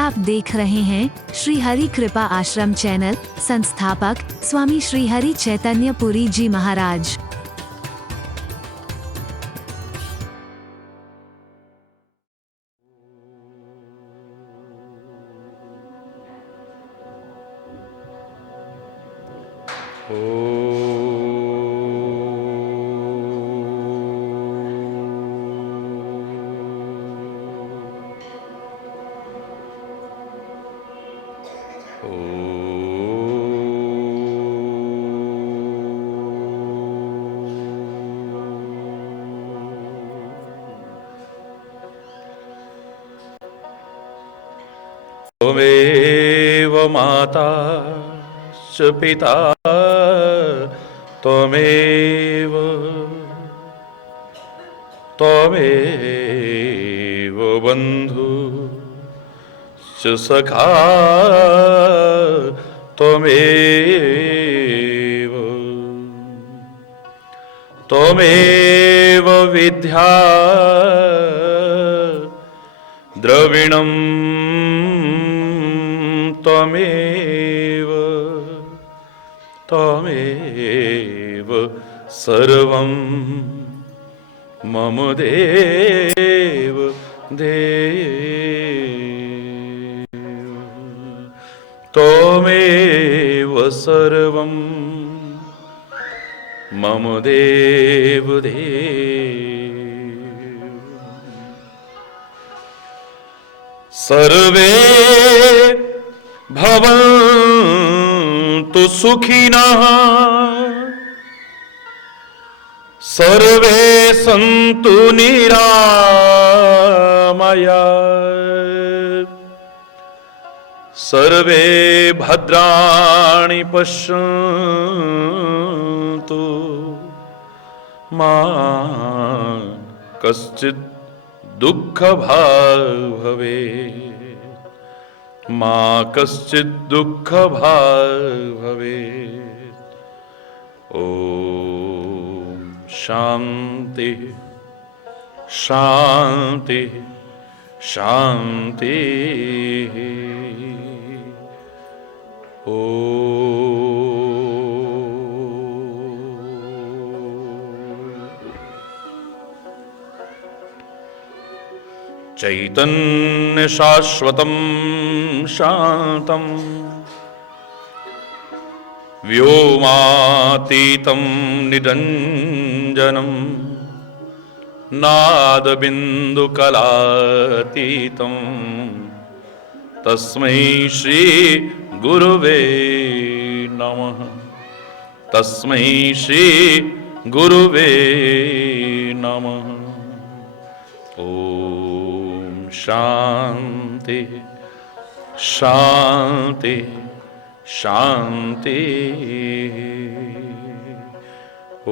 आप देख रहे हैं श्री हरि कृपा आश्रम चैनल। संस्थापक स्वामी श्री हरि चैतन्य पुरी जी महाराज। त्वमेव माता च पिता त्वमेव बन्धु च सखा त्वमेव विद्या द्रविणं त्वमेव सर्वं मम देव त्वमेव सर्वं मम देव सर्वे भवन्तु सुखिनः सर्वे सन्तु निरामयाः सर्वे भद्राणि पश्यन्तु मा कश्चित् दुःखभाग् भवेत् मा कश्चित् दुःखभाग् भवेत्। ॐ शान्ति शान्ति शान्ति। चैतन्य शाश्वतं शान्तं व्योमातीतं निरञ्जनं नादबिन्दुकलातीतं तस्मै श्री गुरुवे नमः तस्मै श्री गुरुवे नमः। शांति शांति शांति। ओ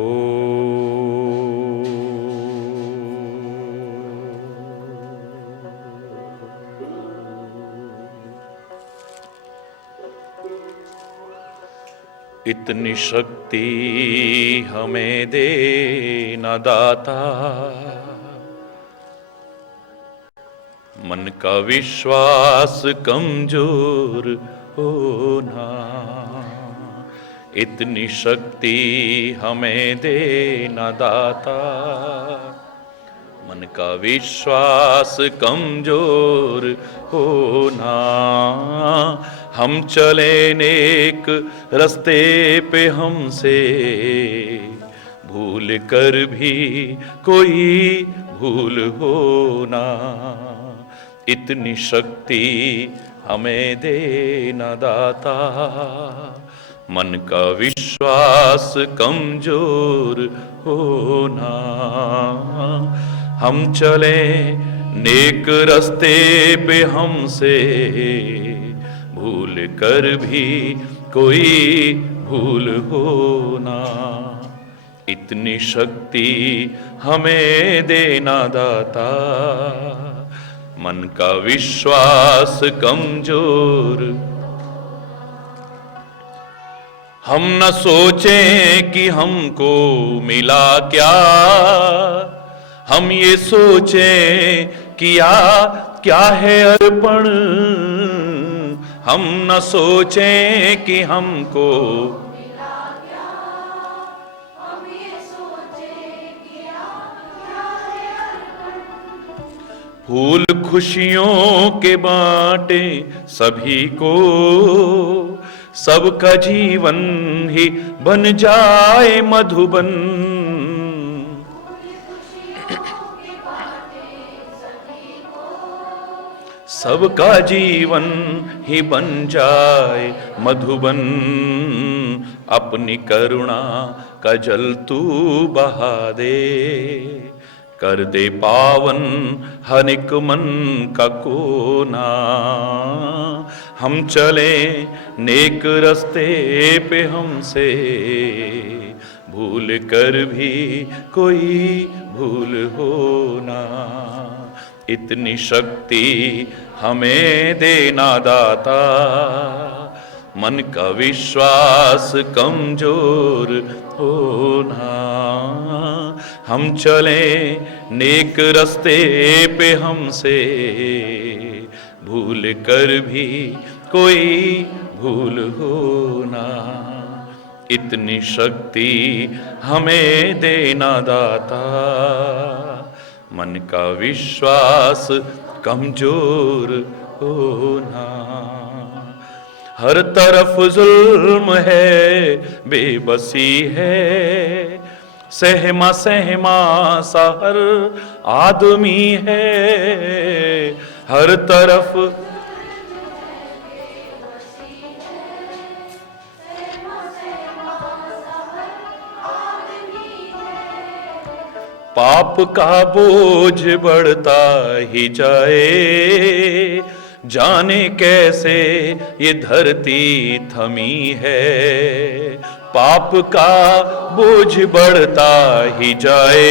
इतनी शक्ति हमें दे न दाता, मन का विश्वास कमजोर होना। इतनी शक्ति हमें दे न दाता, मन का विश्वास कमजोर होना। हम चले नेक रास्ते पे हमसे भूल कर भी कोई भूल होना। इतनी शक्ति हमें दे न दाता, मन का विश्वास कमजोर होना। हम चले नेक रास्ते पे हमसे भूल कर भी कोई भूल होना। इतनी शक्ति हमें देना दाता, मन का विश्वास कमजोर। हम न सोचें कि हमको मिला क्या, हम ये सोचें किया क्या है अर्पण, हम न सोचें कि हमको फूल खुशियों के बांटे सभी को, सबका जीवन ही बन जाए मधुबन। सबका जीवन ही बन जाए मधुबन, अपनी करुणा का जल तू बहा दे, कर दे पावन हर एक मन का कोना। हम चले नेक रस्ते पे हमसे भूल कर भी कोई भूल हो ना, इतनी शक्ति हमें देना दाता, मन का विश्वास कमजोर होना। हम चले नेक रस्ते पे हमसे भूल कर भी कोई भूल होना, इतनी शक्ति हमें देना दाता, मन का विश्वास कमजोर होना। हर तरफ जुल्म है बेबसी है, सहमा सहमा सा हर आदमी है, हर तरफ पाप का बोझ बढ़ता ही जाए, जाने कैसे ये धरती थमी है। पाप का बोझ बढ़ता ही जाए,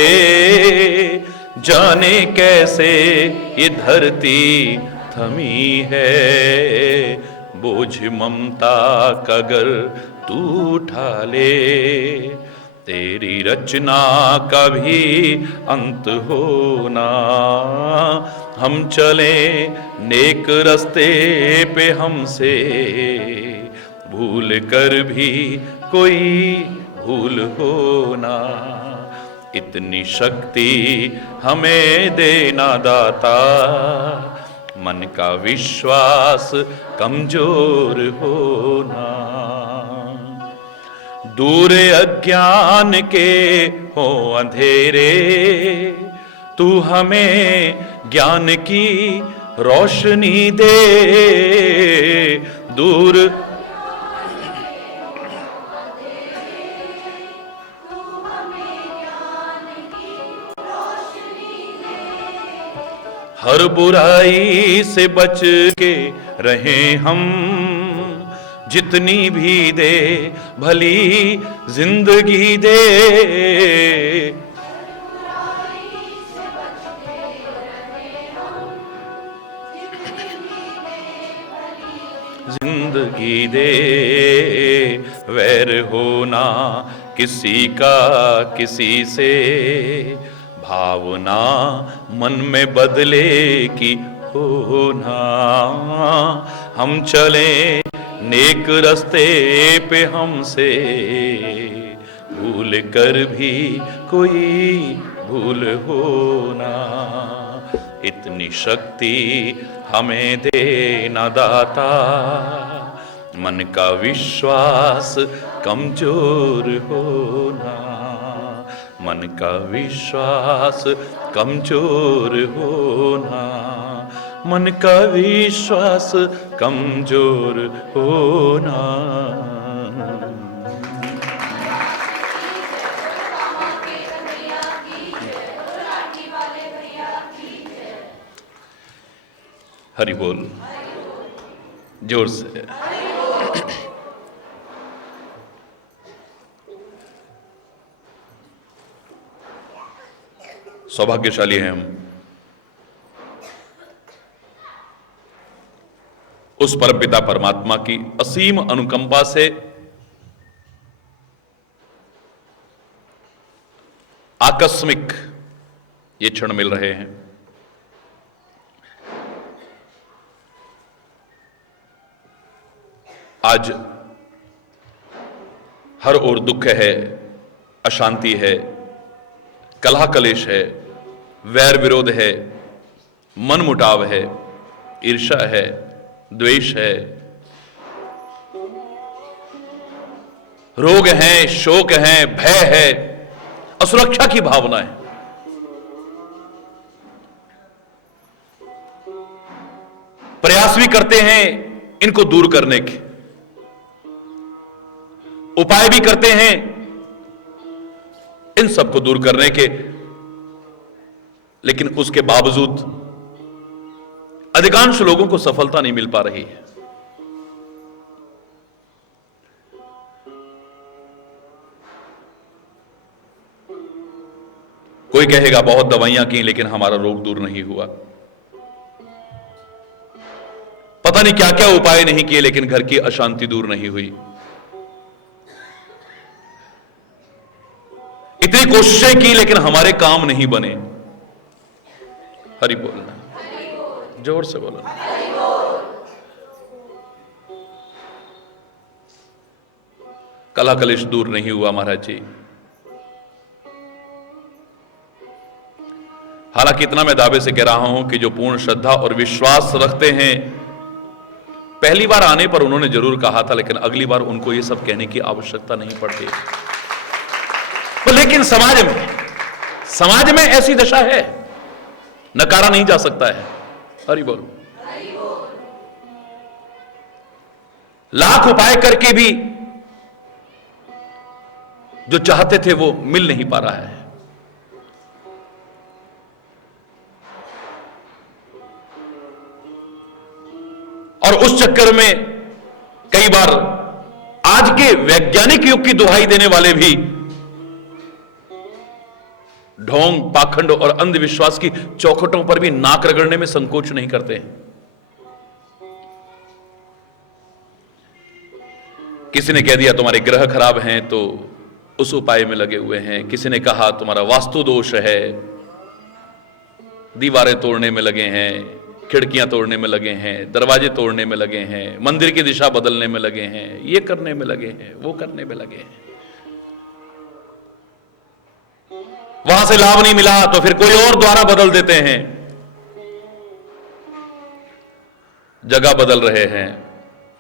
जाने कैसे ये धरती थमी है। बोझ ममता का अगर तू उठा ले, तेरी रचना का भी अंत होना। हम चले नेक रस्ते पे हमसे भूल कर भी कोई भूल होना, इतनी शक्ति हमें देना दाता, मन का विश्वास कमजोर होना। दूर अज्ञान के हो अंधेरे, तू हमें ज्ञान की रोशनी दे। दूर हर बुराई से बच के रहें हम, जितनी भी दे भली जिंदगी दे। जिंदगी दे, वैर होना किसी का किसी से, भावना मन में बदले की होना। हम चले नेक रस्ते पे हमसे भूल कर भी कोई भूल होना, इतनी शक्ति हमें देना दाता, मन का विश्वास कमजोर होना। मन का विश्वास कमजोर होना, मन का विश्वास कमजोर होना। हरि बोल, जोर से। सौभाग्यशाली हैं हम, उस परमपिता परमात्मा की असीम अनुकंपा से आकस्मिक ये क्षण मिल रहे हैं। आज हर ओर दुख है, अशांति है, कलह कलेश है, वैर विरोध है, मनमुटाव है, ईर्ष्या है, द्वेष है, रोग हैं, शोक हैं, भय है, असुरक्षा की भावना है। प्रयास भी करते हैं इनको दूर करने के, उपाय भी करते हैं इन सबको दूर करने के, लेकिन उसके बावजूद अधिकांश लोगों को सफलता नहीं मिल पा रही है। कोई कहेगा बहुत दवाइयां की लेकिन हमारा रोग दूर नहीं हुआ, पता नहीं क्या क्या उपाय नहीं किए लेकिन घर की अशांति दूर नहीं हुई। इतनी कोशिशें की लेकिन हमारे काम नहीं बने। हरि बोलना, जोर से बोलना। कलह कलेश दूर नहीं हुआ महाराज जी। हालांकि इतना मैं दावे से कह रहा हूं कि जो पूर्ण श्रद्धा और विश्वास रखते हैं, पहली बार आने पर उन्होंने जरूर कहा था लेकिन अगली बार उनको यह सब कहने की आवश्यकता नहीं पड़ती। लेकिन समाज में ऐसी दशा है, नकारा नहीं जा सकता है। हरि बोल। लाख उपाय करके भी जो चाहते थे वो मिल नहीं पा रहा है। और उस चक्कर में कई बार आज के वैज्ञानिक युग की दुहाई देने वाले भी ढोंग, पाखंड और अंधविश्वास की चौखटों पर भी नाक रगड़ने में संकोच नहीं करते हैं। किसी ने कह दिया तुम्हारे ग्रह खराब हैं तो उस उपाय में लगे हुए हैं। किसी ने कहा तुम्हारा वास्तु दोष है, दीवारें तोड़ने में लगे हैं, खिड़कियां तोड़ने में लगे हैं, दरवाजे तोड़ने में लगे हैं, मंदिर की दिशा बदलने में लगे हैं, ये करने में लगे हैं, वो करने में लगे हैं। वहां से लाभ नहीं मिला तो फिर कोई और द्वारा बदल देते हैं, जगह बदल रहे हैं,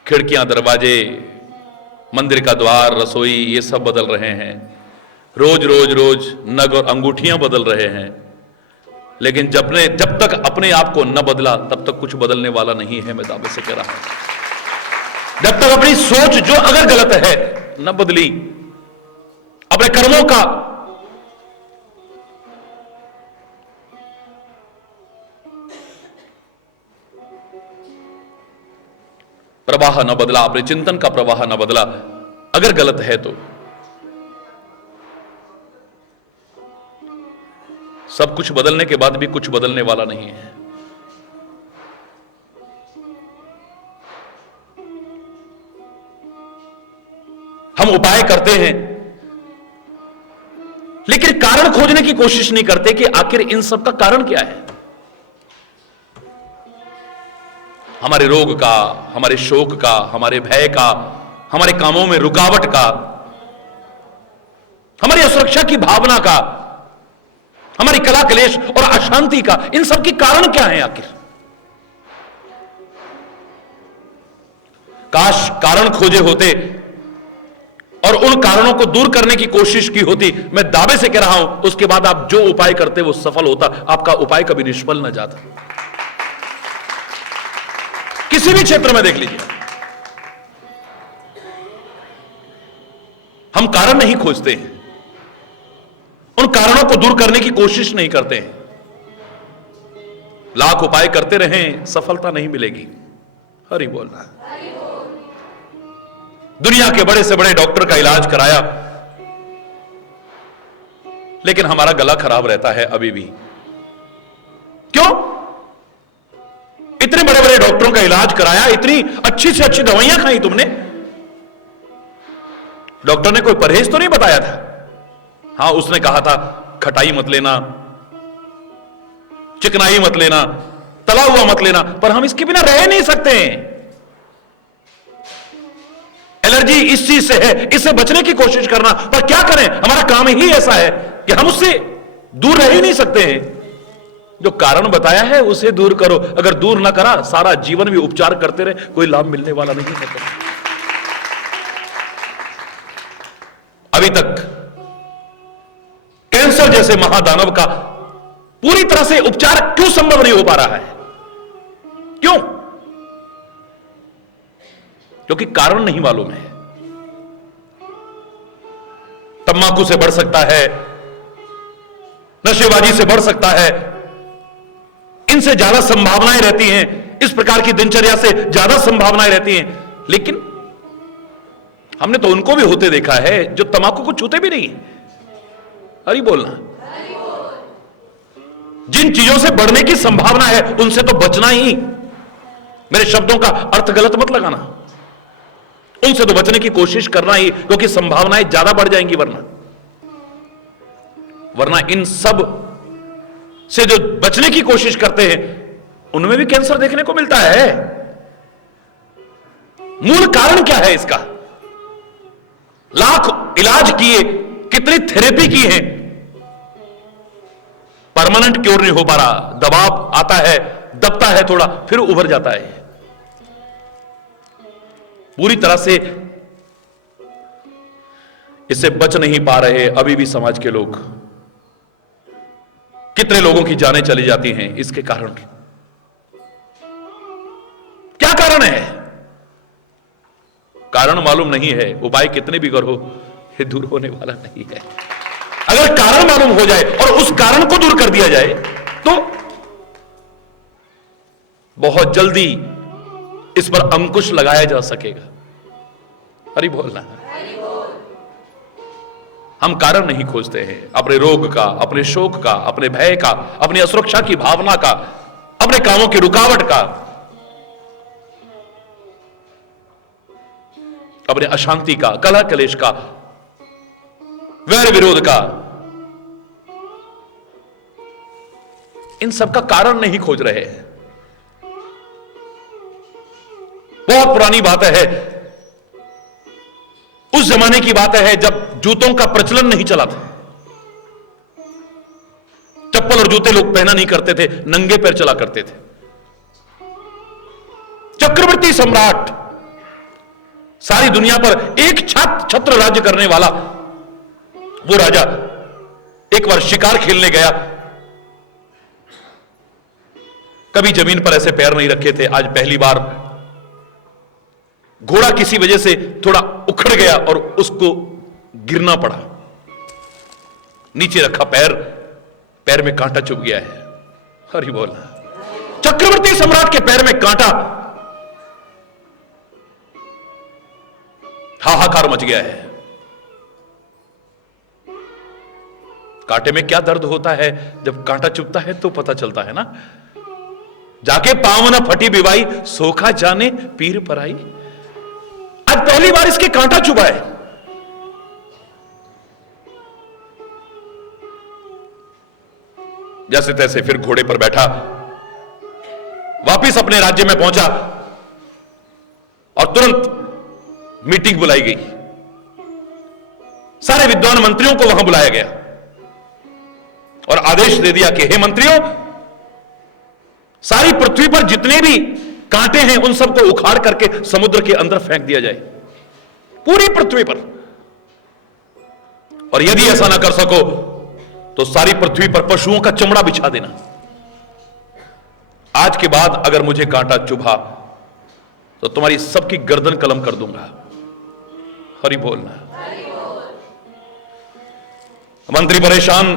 खिड़कियां, दरवाजे, मंदिर का द्वार, रसोई, ये सब बदल रहे हैं। रोज रोज रोज नग और अंगूठियां बदल रहे हैं। लेकिन जब तक अपने आप को न बदला तब तक कुछ बदलने वाला नहीं है। मैं दावे से कह रहा हूं, जब तक अपनी सोच जो अगर गलत है न बदली, अपने कर्मों का प्रवाह न बदला, अपने चिंतन का प्रवाह न बदला, अगर गलत है तो सब कुछ बदलने के बाद भी कुछ बदलने वाला नहीं है। हम उपाय करते हैं लेकिन कारण खोजने की कोशिश नहीं करते कि आखिर इन सब का कारण क्या है। हमारे रोग का, हमारे शोक का, हमारे भय का, हमारे कामों में रुकावट का, हमारी असुरक्षा की भावना का, हमारी कला कलेश और अशांति का, इन सब के कारण क्या है आखिर? काश कारण खोजे होते और उन कारणों को दूर करने की कोशिश की होती। मैं दावे से कह रहा हूं उसके बाद आप जो उपाय करते वो सफल होता, आपका उपाय कभी निष्फल न जाता। किसी भी क्षेत्र में देख लीजिए, हम कारण नहीं खोजते हैं, उन कारणों को दूर करने की कोशिश नहीं करते हैं। लाख उपाय करते रहें, सफलता नहीं मिलेगी। हरि बोलना। दुनिया के बड़े से बड़े डॉक्टर का इलाज कराया लेकिन हमारा गला खराब रहता है अभी भी। क्यों? इतने बड़े बड़े डॉक्टरों का इलाज कराया, इतनी अच्छी से अच्छी दवाइयां खाई तुमने, डॉक्टर ने कोई परहेज तो नहीं बताया था? हां, उसने कहा था खटाई मत लेना, चिकनाई मत लेना, तला हुआ मत लेना, पर हम इसके बिना रह नहीं सकते हैं। एलर्जी इस चीज से है, इससे बचने की कोशिश करना, पर क्या करें, हमारा काम ही ऐसा है कि हम उससे दूर रह ही नहीं सकते हैं। जो कारण बताया है उसे दूर करो, अगर दूर ना करा सारा जीवन भी उपचार करते रहे, कोई लाभ मिलने वाला नहीं है। अभी तक कैंसर जैसे महादानव का पूरी तरह से उपचार क्यों संभव नहीं हो पा रहा है? क्यों? क्योंकि कारण नहीं मालूम है। तंबाकू से बढ़ सकता है, नशेबाजी से बढ़ सकता है, इनसे ज्यादा संभावनाएं रहती हैं, इस प्रकार की दिनचर्या से ज्यादा संभावनाएं रहती हैं, लेकिन हमने तो उनको भी होते देखा है जो तंबाकू को छूते भी नहीं। अरे बोलना, जिन चीजों से बढ़ने की संभावना है उनसे तो बचना ही। मेरे शब्दों का अर्थ गलत मत लगाना, उनसे तो बचने की कोशिश करना ही, क्योंकि संभावनाएं ज्यादा बढ़ जाएंगी। वरना इन सब से जो बचने की कोशिश करते हैं उनमें भी कैंसर देखने को मिलता है। मूल कारण क्या है इसका? लाख इलाज किए, कितनी थेरेपी की है, परमानेंट क्योर नहीं हो पा रहा। दबाव आता है, दबता है थोड़ा, फिर उभर जाता है। पूरी तरह से इससे बच नहीं पा रहे अभी भी समाज के लोग। कितने लोगों की जानें चली जाती हैं इसके कारण। क्या कारण है? कारण मालूम नहीं है, उपाय कितने भी करो ये दूर होने वाला नहीं है। अगर कारण मालूम हो जाए और उस कारण को दूर कर दिया जाए तो बहुत जल्दी इस पर अंकुश लगाया जा सकेगा। अरे बोलना, हम कारण नहीं खोजते हैं अपने रोग का, अपने शोक का, अपने भय का, अपनी असुरक्षा की भावना का, अपने कामों की रुकावट का, अपने अशांति का, कलह कलेश का, वैर विरोध का। इन सब का कारण नहीं खोज रहे हैं। बहुत पुरानी बात है, उस जमाने की बात है जब जूतों का प्रचलन नहीं चला था। चप्पल और जूते लोग पहना नहीं करते थे, नंगे पैर चला करते थे। चक्रवर्ती सम्राट, सारी दुनिया पर एक छत्र राज्य करने वाला वो राजा एक बार शिकार खेलने गया। कभी जमीन पर ऐसे पैर नहीं रखे थे, आज पहली बार। घोड़ा किसी वजह से थोड़ा उखड़ गया और उसको गिरना पड़ा। नीचे रखा पैर में कांटा चुभ गया है। हरि बोल। चक्रवर्ती सम्राट के पैर में कांटा, हाहाकार मच गया है। कांटे में क्या दर्द होता है, जब कांटा चुभता है तो पता चलता है ना। जाके पांव न फटी बिवाई, सोखा जाने पीर पराई। आज पहली बार इसके कांटा चुभा है। जैसे तैसे फिर घोड़े पर बैठा, वापिस अपने राज्य में पहुंचा और तुरंत मीटिंग बुलाई गई। सारे विद्वान मंत्रियों को वहां बुलाया गया और आदेश दे दिया कि हे मंत्रियों, सारी पृथ्वी पर जितने भी कांटे हैं उन सबको उखाड़ करके समुद्र के अंदर फेंक दिया जाए, पूरी पृथ्वी पर। और यदि ऐसा ना कर सको तो सारी पृथ्वी पर पशुओं का चमड़ा बिछा देना। आज के बाद अगर मुझे कांटा चुभा तो तुम्हारी सबकी गर्दन कलम कर दूंगा। हरि बोलना। मंत्री परेशान।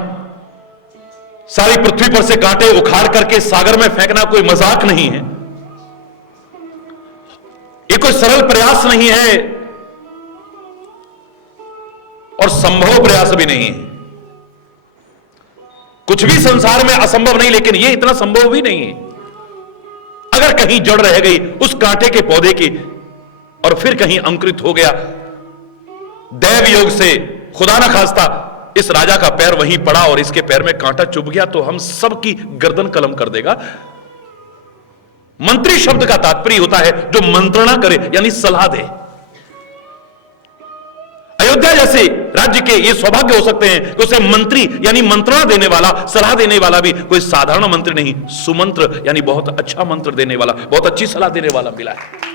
सारी पृथ्वी पर से कांटे उखाड़ करके सागर में फेंकना कोई मजाक नहीं है, ये कोई सरल प्रयास नहीं है और संभव प्रयास भी नहीं है। कुछ भी संसार में असंभव नहीं, लेकिन यह इतना संभव भी नहीं है। अगर कहीं जड़ रह गई उस कांटे के पौधे की और फिर कहीं अंकुरित हो गया, दैव योग से खुदा ना खास्ता इस राजा का पैर वहीं पड़ा और इसके पैर में कांटा चुभ गया, तो हम सबकी गर्दन कलम कर देगा। मंत्री शब्द का तात्पर्य होता है जो मंत्रणा करे, यानी सलाह दे। ऐसे राज्य के ये सौभाग्य हो सकते हैं कि उसे मंत्री यानी मंत्रणा देने वाला, सलाह देने वाला भी कोई साधारण मंत्री नहीं, सुमंत्र यानी बहुत अच्छा मंत्र देने वाला, बहुत अच्छी सलाह देने वाला मिला है।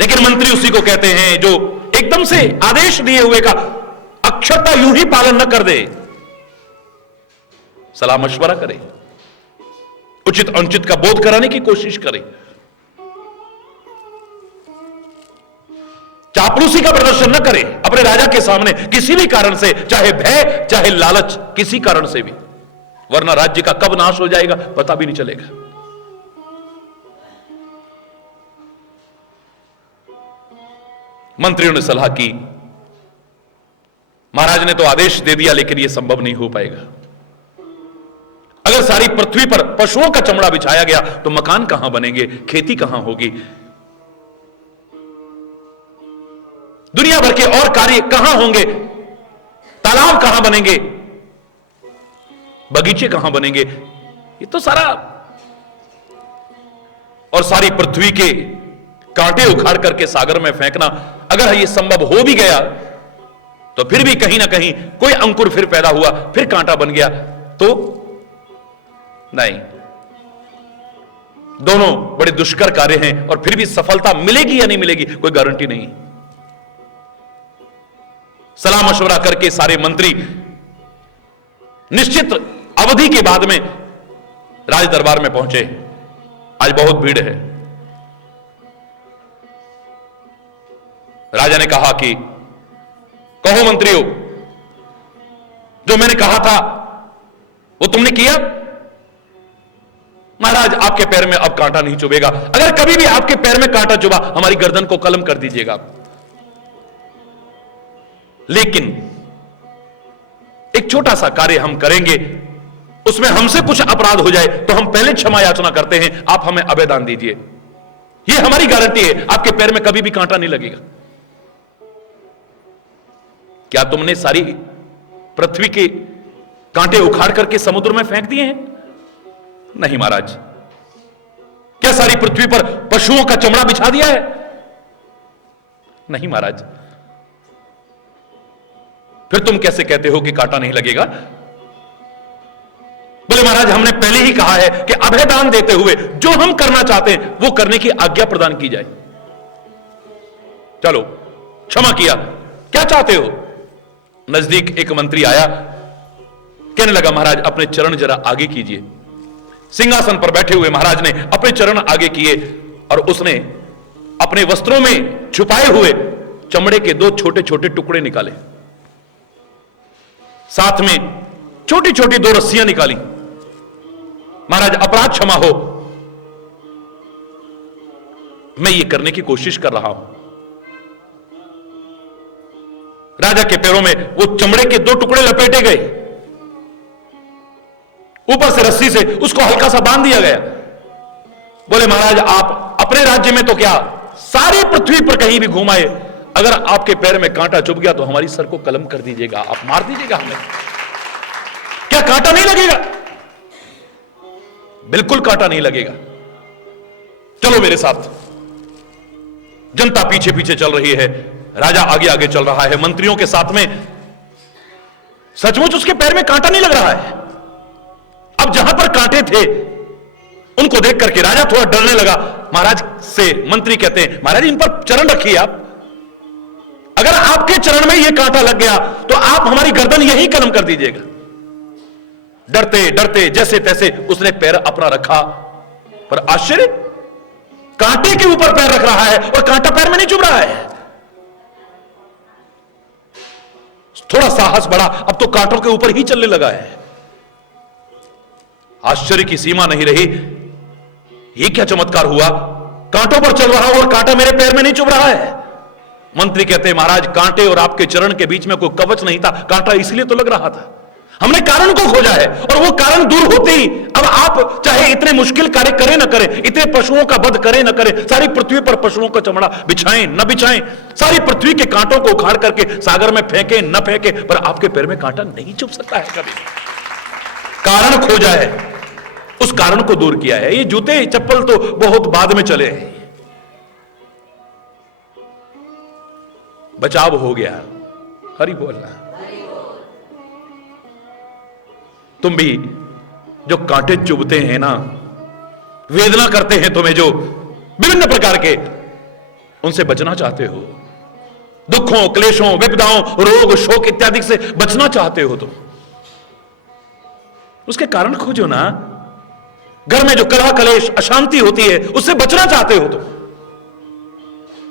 लेकिन मंत्री उसी को कहते हैं जो एकदम से आदेश दिए हुए का अक्षरता यूं ही पालन न कर दे, सलाह मशवरा करे, उचित अनुचित का बोध कराने की कोशिश करे, चापलूसी का प्रदर्शन न करे अपने राजा के सामने किसी भी कारण से, चाहे भय चाहे लालच, किसी कारण से भी, वरना राज्य का कब नाश हो जाएगा पता भी नहीं चलेगा। मंत्रियों ने सलाह की, महाराज ने तो आदेश दे दिया लेकिन यह संभव नहीं हो पाएगा। अगर सारी पृथ्वी पर पशुओं का चमड़ा बिछाया गया तो मकान कहां बनेंगे, खेती कहां होगी, दुनिया भर के और कार्य कहां होंगे, तालाब कहां बनेंगे, बगीचे कहां बनेंगे, ये तो सारा, और सारी पृथ्वी के कांटे उखाड़ करके सागर में फेंकना, अगर ये संभव हो भी गया तो फिर भी कहीं ना कहीं कोई अंकुर फिर पैदा हुआ, फिर कांटा बन गया तो नहीं। दोनों बड़े दुष्कर कार्य हैं और फिर भी सफलता मिलेगी या नहीं मिलेगी कोई गारंटी नहीं। सलाह मशवरा करके सारे मंत्री निश्चित अवधि के बाद में राज दरबार में पहुंचे। आज बहुत भीड़ है। राजा ने कहा कि कहो मंत्रियों, जो मैंने कहा था वो तुमने किया? महाराज आपके पैर में अब कांटा नहीं चुभेगा, अगर कभी भी आपके पैर में कांटा चुभा हमारी गर्दन को कलम कर दीजिएगा। लेकिन एक छोटा सा कार्य हम करेंगे, उसमें हमसे कुछ अपराध हो जाए तो हम पहले क्षमा याचना करते हैं, आप हमें अभयदान दीजिए। यह हमारी गारंटी है, आपके पैर में कभी भी कांटा नहीं लगेगा। क्या तुमने सारी पृथ्वी के कांटे उखाड़ करके समुद्र में फेंक दिए हैं? नहीं महाराज। क्या सारी पृथ्वी पर पशुओं का चमड़ा बिछा दिया है? नहीं महाराज। फिर तुम कैसे कहते हो कि कांटा नहीं लगेगा? बोले महाराज हमने पहले ही कहा है कि अभयदान देते हुए जो हम करना चाहते हैं वो करने की आज्ञा प्रदान की जाए। चलो क्षमा किया, क्या चाहते हो? नजदीक एक मंत्री आया, कहने लगा महाराज अपने चरण जरा आगे कीजिए। सिंहासन पर बैठे हुए महाराज ने अपने चरण आगे किए और उसने अपने वस्त्रों में छुपाए हुए चमड़े के 2 छोटे छोटे टुकड़े निकाले, साथ में छोटी छोटी 2 रस्सियां निकाली। महाराज अपराध क्षमा हो, मैं ये करने की कोशिश कर रहा हूं। राजा के पैरों में वो चमड़े के 2 टुकड़े लपेटे गए, ऊपर से रस्सी से उसको हल्का सा बांध दिया गया। बोले महाराज आप अपने राज्य में तो क्या सारी पृथ्वी पर कहीं भी घुमाए, अगर आपके पैर में कांटा चुभ गया तो हमारी सर को कलम कर दीजिएगा, आप मार दीजिएगा हमें। क्या कांटा नहीं लगेगा? बिल्कुल कांटा नहीं लगेगा। चलो मेरे साथ। जनता पीछे पीछे चल रही है, राजा आगे आगे चल रहा है मंत्रियों के साथ में। सचमुच उसके पैर में कांटा नहीं लग रहा है। अब जहां पर कांटे थे उनको देख करके राजा थोड़ा डरने लगा। महाराज से मंत्री कहते हैं महाराज इन पर चरण रखिए आप, अगर आपके चरण में यह कांटा लग गया तो आप हमारी गर्दन यहीं कलम कर दीजिएगा। डरते डरते जैसे तैसे उसने पैर अपना रखा, पर आश्चर्य, कांटे के ऊपर पैर रख रहा है और कांटा पैर में नहीं चुभ रहा है। थोड़ा साहस बढ़ा, अब तो कांटों के ऊपर ही चलने लगा है। आश्चर्य की सीमा नहीं रही, ये क्या चमत्कार हुआ, कांटों पर चल रहा हूं और कांटा मेरे पैर में नहीं चुभ रहा है। मंत्री कहते हैं महाराज कांटे और आपके चरण के बीच में कोई कवच नहीं था, कांटा इसलिए तो लग रहा था। हमने कारण को खोजा है और वो कारण दूर होते ही अब आप चाहे इतने मुश्किल कार्य करें ना करें, इतने पशुओं का वध करें ना करें, सारी पृथ्वी पर पशुओं का चमड़ा बिछाएं न बिछाएं, सारी पृथ्वी के कांटों को उखाड़ करके सागर में फेंके न फेंके, पर आपके पैर में कांटा नहीं चुभ सकता है कभी। कारण खोजा है, उस कारण को दूर किया है। ये जूते चप्पल तो बहुत बाद में चले हैं। बचाव हो गया। हरि बोलना। तुम भी जो कांटे चुभते हैं ना, वेदना करते हैं तुम्हें जो विभिन्न प्रकार के, उनसे बचना चाहते हो, दुखों, क्लेशों, विपदाओं, रोग, शोक इत्यादि से बचना चाहते हो तुम, उसके कारण खोजो ना। घर में जो कलह, कलेश, अशांति होती है, उससे बचना चाहते हो तुम,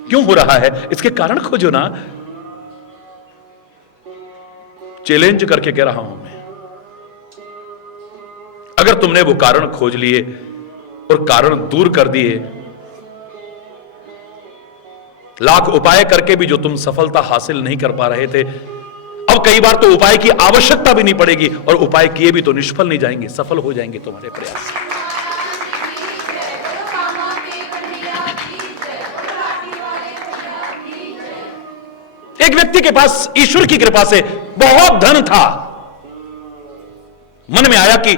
क्यों हो रहा है, इसके कारण खोजो ना। चैलेंज करके कह रहा हूं मैं, अगर तुमने वो कारण खोज लिए और कारण दूर कर दिए, लाख उपाय करके भी जो तुम सफलता हासिल नहीं कर पा रहे थे, अब कई बार तो उपाय की आवश्यकता भी नहीं पड़ेगी, और उपाय किए भी तो निष्फल नहीं जाएंगे, सफल हो जाएंगे तुम्हारे प्रयास। एक व्यक्ति के पास ईश्वर की कृपा से बहुत धन था। मन में आया कि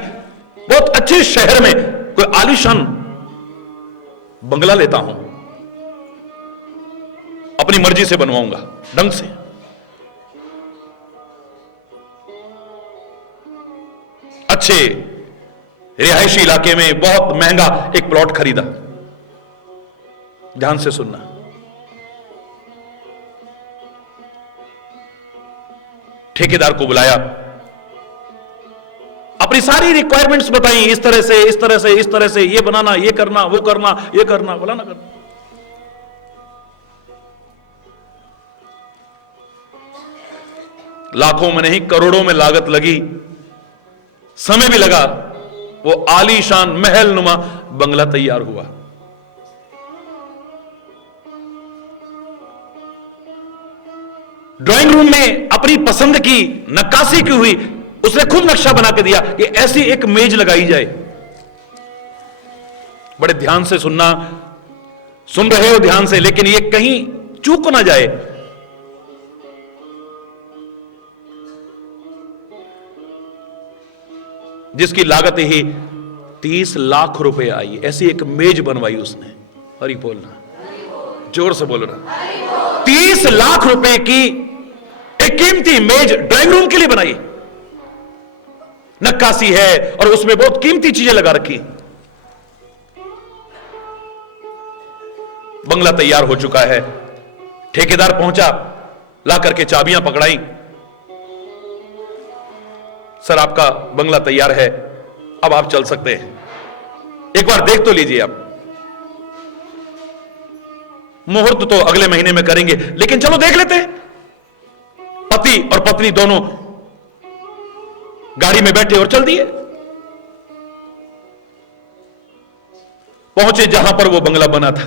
बहुत अच्छे शहर में कोई आलीशान बंगला लेता हूं, अपनी मर्जी से बनवाऊंगा, ढंग से। अच्छे रिहायशी इलाके में बहुत महंगा एक प्लॉट खरीदा। ध्यान से सुनना। ठेकेदार को बुलाया, अपनी सारी रिक्वायरमेंट्स बताई, इस तरह से, इस तरह से, इस तरह से, ये बनाना, ये करना, वो करना, ये करना, बोला ना करना। लाखों में नहीं, करोड़ों में लागत लगी, समय भी लगा, वो आलीशान महल नुमा बंगला तैयार हुआ। ड्राइंग रूम में अपनी पसंद की नक्काशी की हुई, उसने खुद नक्शा बना के दिया कि ऐसी एक मेज लगाई जाए। बड़े ध्यान से सुनना, सुन रहे हो ध्यान से, लेकिन ये कहीं चूक ना जाए। जिसकी लागत ही 30 लाख रुपए आई, ऐसी एक मेज बनवाई उसने। हरि बोलना, जोर से बोलना। 30 लाख रुपए की एक कीमती मेज ड्राइंग रूम के लिए बनाई, नक्काशी है और उसमें बहुत कीमती चीजें लगा रखी। बंगला तैयार हो चुका है। ठेकेदार पहुंचा, ला करके चाबियां पकड़ाई। सर, आपका बंगला तैयार है, अब आप चल सकते हैं, एक बार देख तो लीजिए। आप मुहूर्त तो अगले महीने में करेंगे, लेकिन चलो देख लेते हैं। पति और पत्नी दोनों गाड़ी में बैठे और चल दिए। पहुंचे जहां पर वो बंगला बना था।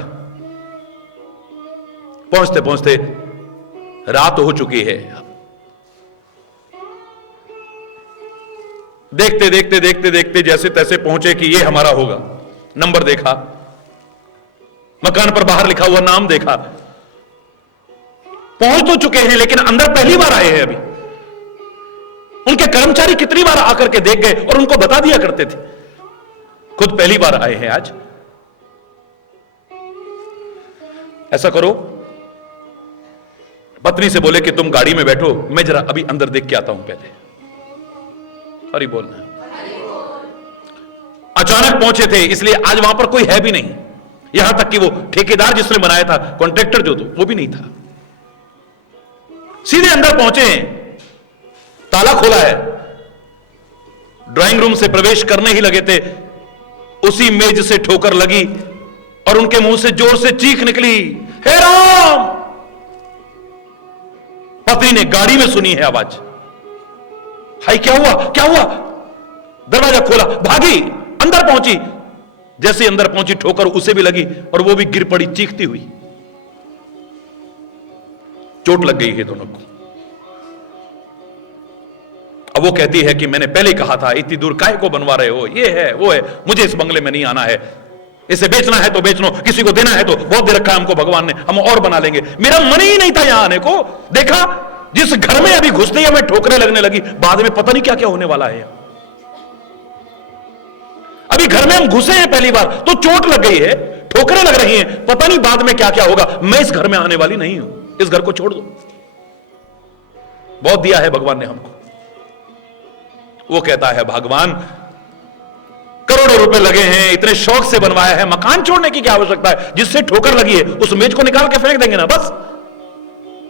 पहुंचते पहुंचते रात हो चुकी है। देखते देखते देखते देखते जैसे तैसे पहुंचे कि ये हमारा होगा। नंबर देखा, मकान पर बाहर लिखा हुआ नाम देखा। पहुंच तो चुके हैं, लेकिन अंदर पहली बार आए हैं। अभी उनके कर्मचारी कितनी बार आकर के देख गए और उनको बता दिया करते थे, खुद पहली बार आए हैं आज। ऐसा करो, पत्नी से बोले कि तुम गाड़ी में बैठो, मैं जरा अभी अंदर देख के आता हूं पहले। हरि बोलना। अचानक पहुंचे थे, इसलिए आज वहां पर कोई है भी नहीं। यहां तक कि वो ठेकेदार जिसने बनाया था, कॉन्ट्रैक्टर जो वो भी नहीं था। सीधे अंदर पहुंचे हैं, ताला खोला है। ड्राइंग रूम से प्रवेश करने ही लगे थे, उसी मेज से ठोकर लगी और उनके मुंह से जोर से चीख निकली, हे राम। पत्नी ने गाड़ी में सुनी है आवाज। हाय, क्या हुआ, क्या हुआ? दरवाजा खोला, भागी, अंदर पहुंची। जैसे अंदर पहुंची, ठोकर उसे भी लगी और वो भी गिर पड़ी चीखती हुई। चोट लग गई है दोनों को। अब वो कहती है कि मैंने पहले कहा था, इतनी दूर काहे को बनवा रहे हो, ये है वो है, मुझे इस बंगले में नहीं आना है, इसे बेचना है तो बेच लो, किसी को देना है तो, बहुत दे रखा है हमको भगवान ने, हम और बना लेंगे। मेरा मन ही नहीं था यहां आने को। देखा, जिस घर में अभी घुसते ही हमें ठोकरें लगने लगी, बाद में पता नहीं क्या क्या होने वाला है। अभी घर में हम घुसे हैं पहली बार तो चोट लग गई है, ठोकरें लग रही हैं, पता नहीं बाद में क्या क्या होगा। मैं इस घर में आने वाली नहीं हूं, इस घर को छोड़ दो। बहुत दिया है भगवान ने हमको। वो कहता है भगवान करोड़ों रुपए लगे हैं, इतने शौक से बनवाया है, मकान छोड़ने की क्या आवश्यकता है? जिससे ठोकर लगी है उस मेज को निकाल के फेंक देंगे ना, बस।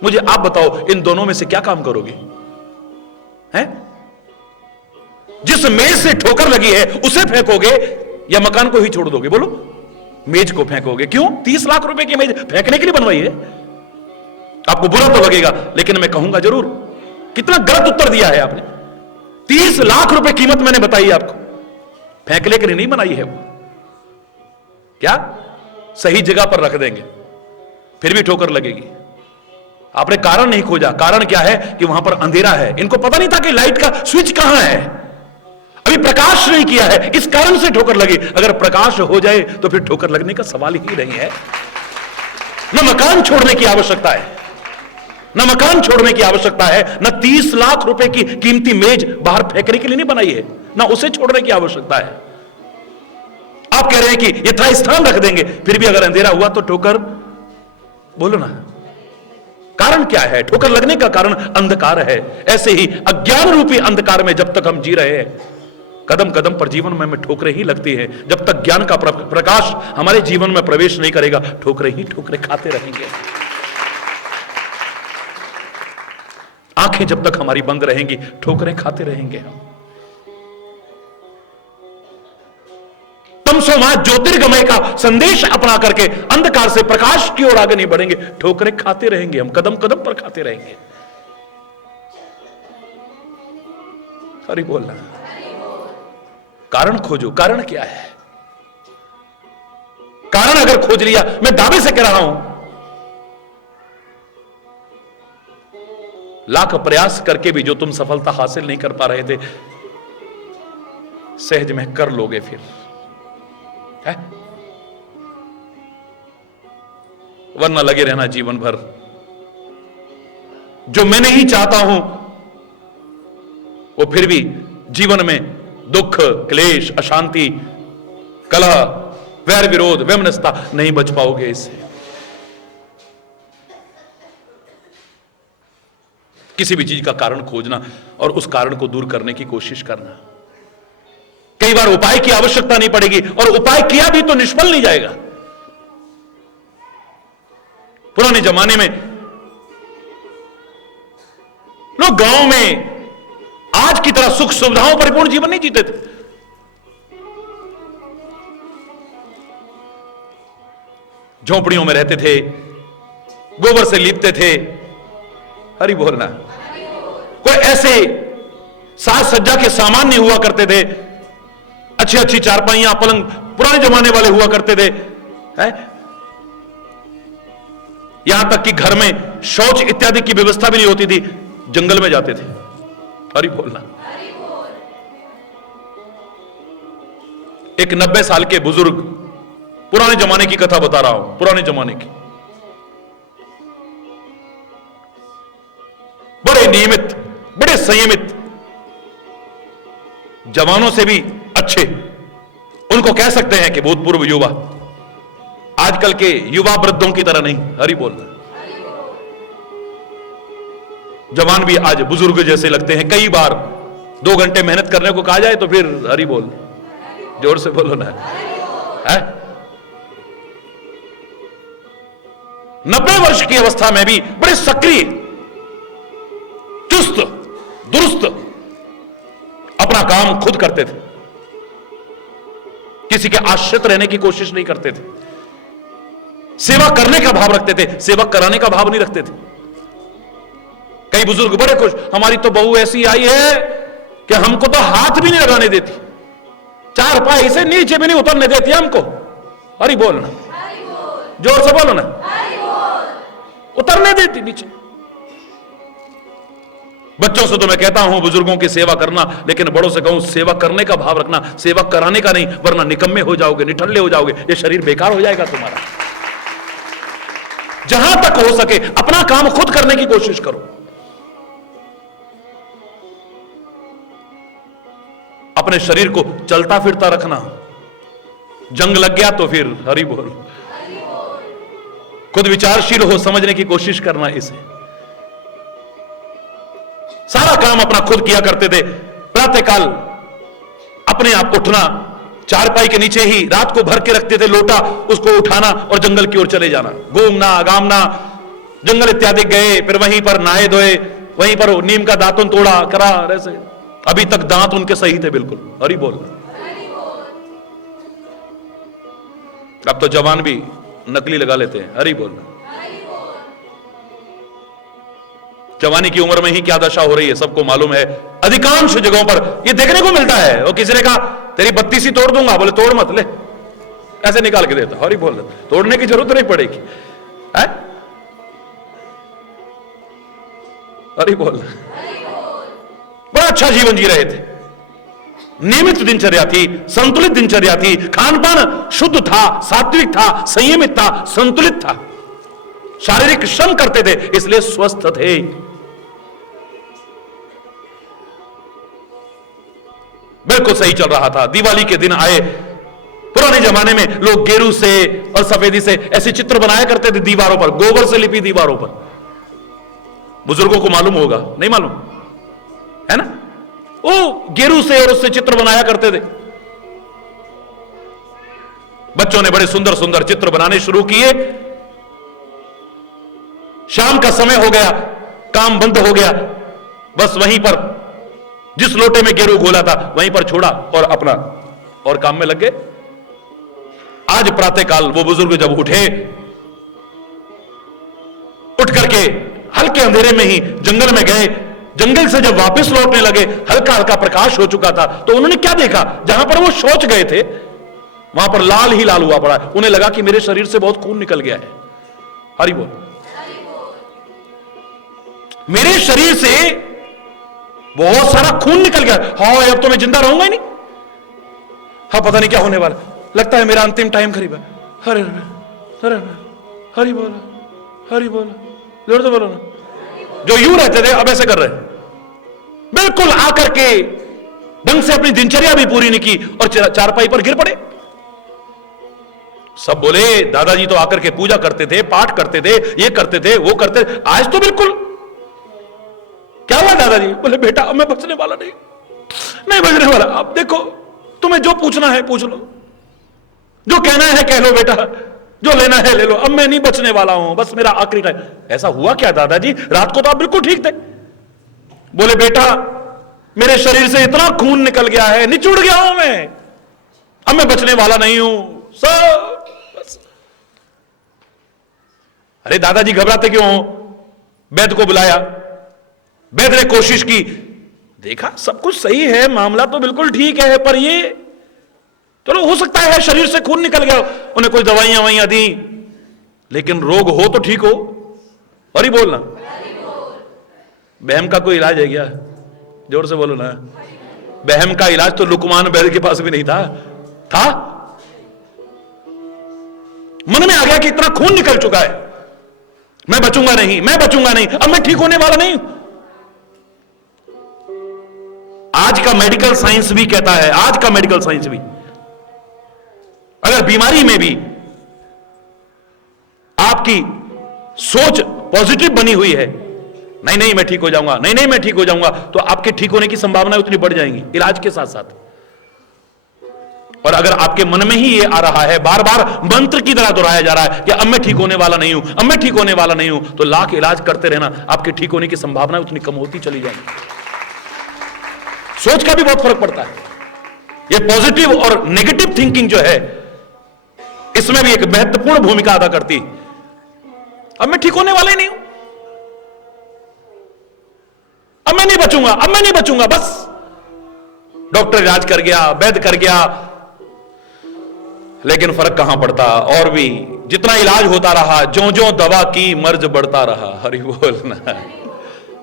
मुझे आप बताओ इन दोनों में से क्या काम करोगे? हैं? जिस मेज से ठोकर लगी है उसे फेंकोगे या मकान को ही छोड़ दोगे? बोलो। मेज को फेंकोगे। क्यों? 30 लाख रुपए की मेज फेंकने के लिए बनवाई है। आपको बुरा तो लगेगा, लेकिन मैं कहूंगा जरूर, कितना गलत उत्तर दिया है आपने। 30 लाख रुपए कीमत मैंने बताई आपको, फेंकने के लिए नहीं बनाई है वो। क्या? सही जगह पर रख देंगे फिर भी ठोकर लगेगी। आपने कारण नहीं खोजा। कारण क्या है कि वहां पर अंधेरा है। इनको पता नहीं था कि लाइट का स्विच कहां है, अभी प्रकाश नहीं किया है, इस कारण से ठोकर लगी। अगर प्रकाश हो जाए तो फिर ठोकर लगने का सवाल ही नहीं है। न मकान छोड़ने की आवश्यकता है, न मकान छोड़ने की आवश्यकता है, न 30 लाख रुपए की कीमती मेज बाहर फेंकने के लिए नहीं बनाई है, ना उसे छोड़ने की आवश्यकता है। आप कह रहे हैं कि यथास्थान रख देंगे, फिर भी अगर अंधेरा हुआ तो ठोकर, बोलो ना, कारण क्या है? ठोकर लगने का कारण अंधकार है। ऐसे ही अज्ञान रूपी अंधकार में जब तक हम जी रहे हैं, कदम कदम पर जीवन में ठोकरें ही लगती हैं। जब तक ज्ञान का प्रकाश हमारे जीवन में प्रवेश नहीं करेगा, ठोकरें ही ठोकरें खाते रहेंगे। आंखें जब तक हमारी बंद रहेंगी, ठोकरें खाते रहेंगे हम। तमसो मां ज्योतिर्गमय का संदेश अपना करके अंधकार से प्रकाश की ओर आगे नहीं बढ़ेंगे, ठोकरें खाते रहेंगे हम, कदम कदम पर खाते रहेंगे। हरि बोलना। कारण खोजो। कारण क्या है? कारण अगर खोज लिया, मैं दावे से कह रहा हूं, लाख प्रयास करके भी जो तुम सफलता हासिल नहीं कर पा रहे थे, सहज में कर लोगे फिर है? वरना लगे रहना जीवन भर। जो मैं नहीं चाहता हूं वो फिर भी जीवन में दुख, क्लेश, अशांति, कलह, वैर विरोध, वैमनस्यता, नहीं बच पाओगे इससे। किसी भी चीज का कारण खोजना और उस कारण को दूर करने की कोशिश करना। कई बार उपाय की आवश्यकता नहीं पड़ेगी और उपाय किया भी तो निष्फल नहीं जाएगा। पुराने जमाने में लोग गांव में आज की तरह सुख सुविधाओं परिपूर्ण जीवन नहीं जीते थे। झोंपड़ियों में रहते थे, गोबर से लीपते थे। हरि बोलना। कोई ऐसे साज सज्जा के सामान नहीं हुआ करते थे, अच्छी अच्छी चारपाइयां, पलंग पुराने जमाने वाले हुआ करते थे, है? यहां तक कि घर में शौच इत्यादि की व्यवस्था भी नहीं होती थी, जंगल में जाते थे। हरि बोलना। एक 90 साल के बुजुर्ग, पुराने जमाने की कथा बता रहा हूं, पुराने जमाने की, बड़े नियमित, बड़े संयमित, जवानों से भी अच्छे, उनको कह सकते हैं कि भूतपूर्व युवा, आजकल के युवा वृद्धों की तरह नहीं। हरि बोलना। जवान भी आज बुजुर्ग जैसे लगते हैं। कई बार 2 घंटे मेहनत करने को कहा जाए तो फिर हरि बोल, जोर से बोलो ना, है? 90 वर्ष की अवस्था में भी बड़े सक्रिय, चुस्त दुरुस्त अपना काम खुद करते थे, किसी के आश्रित रहने की कोशिश नहीं करते थे, सेवा करने का भाव रखते थे, सेवा कराने का भाव नहीं रखते थे। कई बुजुर्ग बड़े खुश, हमारी तो बहू ऐसी आई है कि हमको तो हाथ भी नहीं लगाने देती, 4 पाई से नीचे भी नहीं उतरने देती हमको। हरि बोलना, जोर से बोलो ना, उतरने देती नीचे। बच्चों से तो मैं कहता हूं बुजुर्गों की सेवा करना, लेकिन बड़ों से कहूं सेवा करने का भाव रखना, सेवा कराने का नहीं, वरना निकम्मे हो जाओगे, निठल्ले हो जाओगे, ये शरीर बेकार हो जाएगा तुम्हारा। जहां तक हो सके अपना काम खुद करने की कोशिश करो। अपने शरीर को चलता फिरता रखना, जंग लग गया तो फिर हरि बोल। खुद विचारशील हो, समझने की कोशिश करना इसे। सारा काम अपना खुद किया करते थे। प्रातःकाल अपने आप उठना, चारपाई के नीचे ही रात को भर के रखते थे लोटा, उसको उठाना और जंगल की ओर चले जाना, घूमना गामना, जंगल इत्यादि गए, फिर वहीं पर नहाए धोए, वहीं पर नीम का दातुन तोड़ा करा, ऐसे। अभी तक दांत उनके सही थे बिल्कुल। हरि बोल। अब तो जवान भी नकली लगा लेते हैं। हरि बोल। जवानी की उम्र में ही क्या दशा हो रही है सबको मालूम है। अधिकांश जगहों पर यह देखने को मिलता है। और किसी ने कहा तेरी बत्ती सी तोड़ दूंगा, बोले तोड़ मत, ले ऐसे निकाल के देता। हरि बोल। तोड़ने की जरूरत नहीं पड़ेगी। हरि बोल। बड़ा अच्छा जीवन जी रहे थे, नियमित दिनचर्या थी, संतुलित दिनचर्या थी, खान पान शुद्ध था, सात्विक था, संयमित था, संतुलित था, शारीरिक श्रम करते थे, इसलिए स्वस्थ थे। बिल्कुल सही चल रहा था। दिवाली के दिन आए। पुराने जमाने में लोग गेरू से और सफेदी से ऐसे चित्र बनाया करते थे दीवारों पर, गोबर से लिपी दीवारों पर। बुजुर्गों को मालूम होगा, नहीं मालूम है ना? वो गेरू से और उससे चित्र बनाया करते थे। बच्चों ने बड़े सुंदर सुंदर चित्र बनाने शुरू किए। शाम का समय हो गया, काम बंद हो गया, बस वहीं पर जिस लोटे में गेरू घोला था वहीं पर छोड़ा और अपना और काम में लग गए। आज प्रातःकाल वो बुजुर्ग जब उठे, उठ करके हल्के अंधेरे में ही जंगल में गए। जंगल से जब वापस लौटने लगे, हल्का हल्का प्रकाश हो चुका था, तो उन्होंने क्या देखा? जहां पर वो शौच गए थे वहां पर लाल ही लाल हुआ पड़ा। उन्हें लगा कि मेरे शरीर से बहुत खून निकल गया है। हरि बोल। मेरे शरीर से बहुत सारा खून निकल गया। हाँ, अब तो मैं जिंदा रहूंगा ही नहीं। हाँ, पता नहीं क्या होने वाला, लगता है मेरा अंतिम टाइम करीब है। हरे हरे हरि बोल, हरि बोल, जोर से बोलो ना। जो यूं रहते थे अब ऐसे कर रहे, बिल्कुल आकर के ढंग से अपनी दिनचर्या भी पूरी नहीं की और चारपाई पर गिर पड़े। सब बोले दादाजी तो आकर के पूजा करते थे, पाठ करते थे, ये करते थे, वो करते थे, आज तो बिल्कुल। क्या हुआ दादाजी? बोले बेटा अब मैं बचने वाला नहीं बचने वाला। अब देखो, तुम्हें जो पूछना है पूछ लो, जो कहना है कह लो बेटा, जो लेना है ले लो, अब मैं नहीं बचने वाला हूं, बस मेरा आखिरी टाइम। ऐसा हुआ क्या दादाजी? रात को तो आप बिल्कुल ठीक थे। बोले बेटा मेरे शरीर से इतना खून निकल गया है, निचुड़ गया हूं मैं, अब मैं बचने वाला नहीं हूं सब। अरे दादाजी घबराते क्यों हो? वैद्य को बुलाया, वैद्य ने कोशिश की, देखा सब कुछ सही है, मामला तो बिल्कुल ठीक है, पर ये चलो हो सकता है शरीर से खून निकल गया। उन्हें कोई दवाइयां ववाइयां दी, लेकिन रोग हो तो ठीक हो। और ही बोलना, बहम का कोई इलाज है क्या? जोर से बोलो ना। बहम का इलाज तो लुकमान वैद्य के पास भी नहीं था। मन में आ गया कि इतना खून निकल चुका है, मैं बचूंगा नहीं, मैं बचूंगा नहीं, अब मैं ठीक होने वाला नहीं। आज का मेडिकल साइंस भी कहता है, आज का मेडिकल साइंस भी, अगर बीमारी में भी आपकी सोच पॉजिटिव बनी हुई है, नहीं नहीं मैं ठीक हो जाऊंगा, नहीं नहीं मैं ठीक हो जाऊंगा, तो आपके ठीक होने की संभावना उतनी बढ़ जाएंगी इलाज के साथ साथ। और अगर आपके मन में ही ये आ रहा है, बार बार मंत्र की तरह दोहराया जा रहा है कि अब मैं ठीक होने वाला नहीं हूं, अब मैं ठीक होने वाला नहीं हूं, तो लाख इलाज करते रहना, आपके ठीक होने की संभावना उतनी कम होती चली जाएगी। सोच का भी बहुत फर्क पड़ता है। ये पॉजिटिव और नेगेटिव थिंकिंग जो है, इसमें भी एक महत्वपूर्ण भूमिका अदा करती। अब मैं ठीक होने वाला ही नहीं हूं, अब मैं नहीं बचूंगा, अब मैं नहीं बचूंगा, बस डॉक्टर इलाज कर गया, वैद्य कर गया, लेकिन फर्क कहां पड़ता। और भी जितना इलाज होता रहा, जो जो दवा की मर्ज बढ़ता रहा। हरि बोल ना।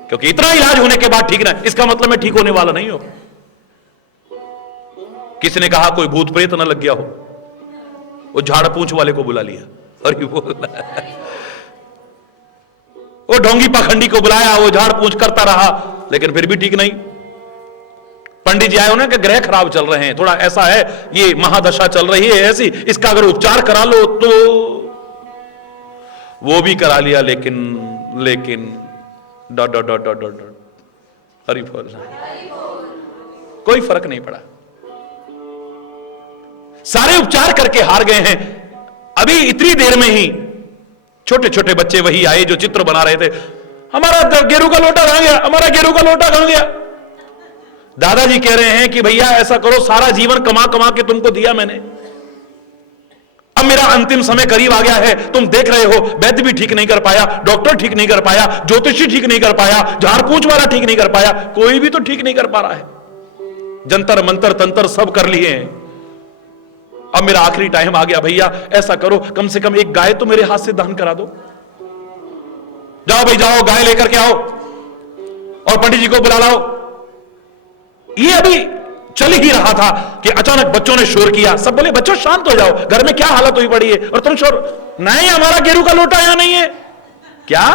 क्योंकि इतना इलाज होने के बाद ठीक ना, इसका मतलब मैं ठीक होने वाला नहीं हूं। किसी ने कहा कोई भूत प्रेत ना लग गया हो, वो झाड़ पूंछ वाले को बुला लिया। हरि बोल। वो ढोंगी पाखंडी को बुलाया, वो झाड़ पूंछ करता रहा, लेकिन फिर भी ठीक नहीं। पंडित जी आए, उन्हें कि ग्रह खराब चल रहे हैं, थोड़ा ऐसा है, ये महादशा चल रही है ऐसी, इसका अगर उपचार करा लो, तो वो भी करा लिया, लेकिन dot dot dot dot dot. Hari बोल। कोई फर्क नहीं पड़ा, सारे उपचार करके हार गए हैं। अभी इतनी देर में ही छोटे छोटे बच्चे वही आए जो चित्र बना रहे थे, हमारा गेरू का लोटा कहां गया, हमारा गेरू का लोटा कहां गया। दादाजी कह रहे हैं कि भैया ऐसा करो, सारा जीवन कमा कमा के तुमको दिया मैंने, अब मेरा अंतिम समय करीब आ गया है, तुम देख रहे हो वैद्य भी ठीक नहीं कर पाया, डॉक्टर ठीक नहीं कर पाया, ज्योतिषी ठीक नहीं कर पाया, झाड़ पूछ वाला ठीक नहीं कर पाया, कोई भी तो ठीक नहीं कर पा रहा है, जंतर मंतर तंत्र सब कर लिए हैं, अब मेरा आखिरी टाइम आ गया। भैया ऐसा करो, कम से कम एक गाय तो मेरे हाथ से दान करा दो। जाओ भाई जाओ, गाय लेकर के आओ और पंडित जी को बुला लाओ। ये अभी चल ही रहा था कि अचानक बच्चों ने शोर किया। सब बोले बच्चों शांत हो जाओ, घर में क्या हालत हुई पड़ी है, और तुम शोर। नहीं, हमारा गेरू का लोटा यहां नहीं है। क्या?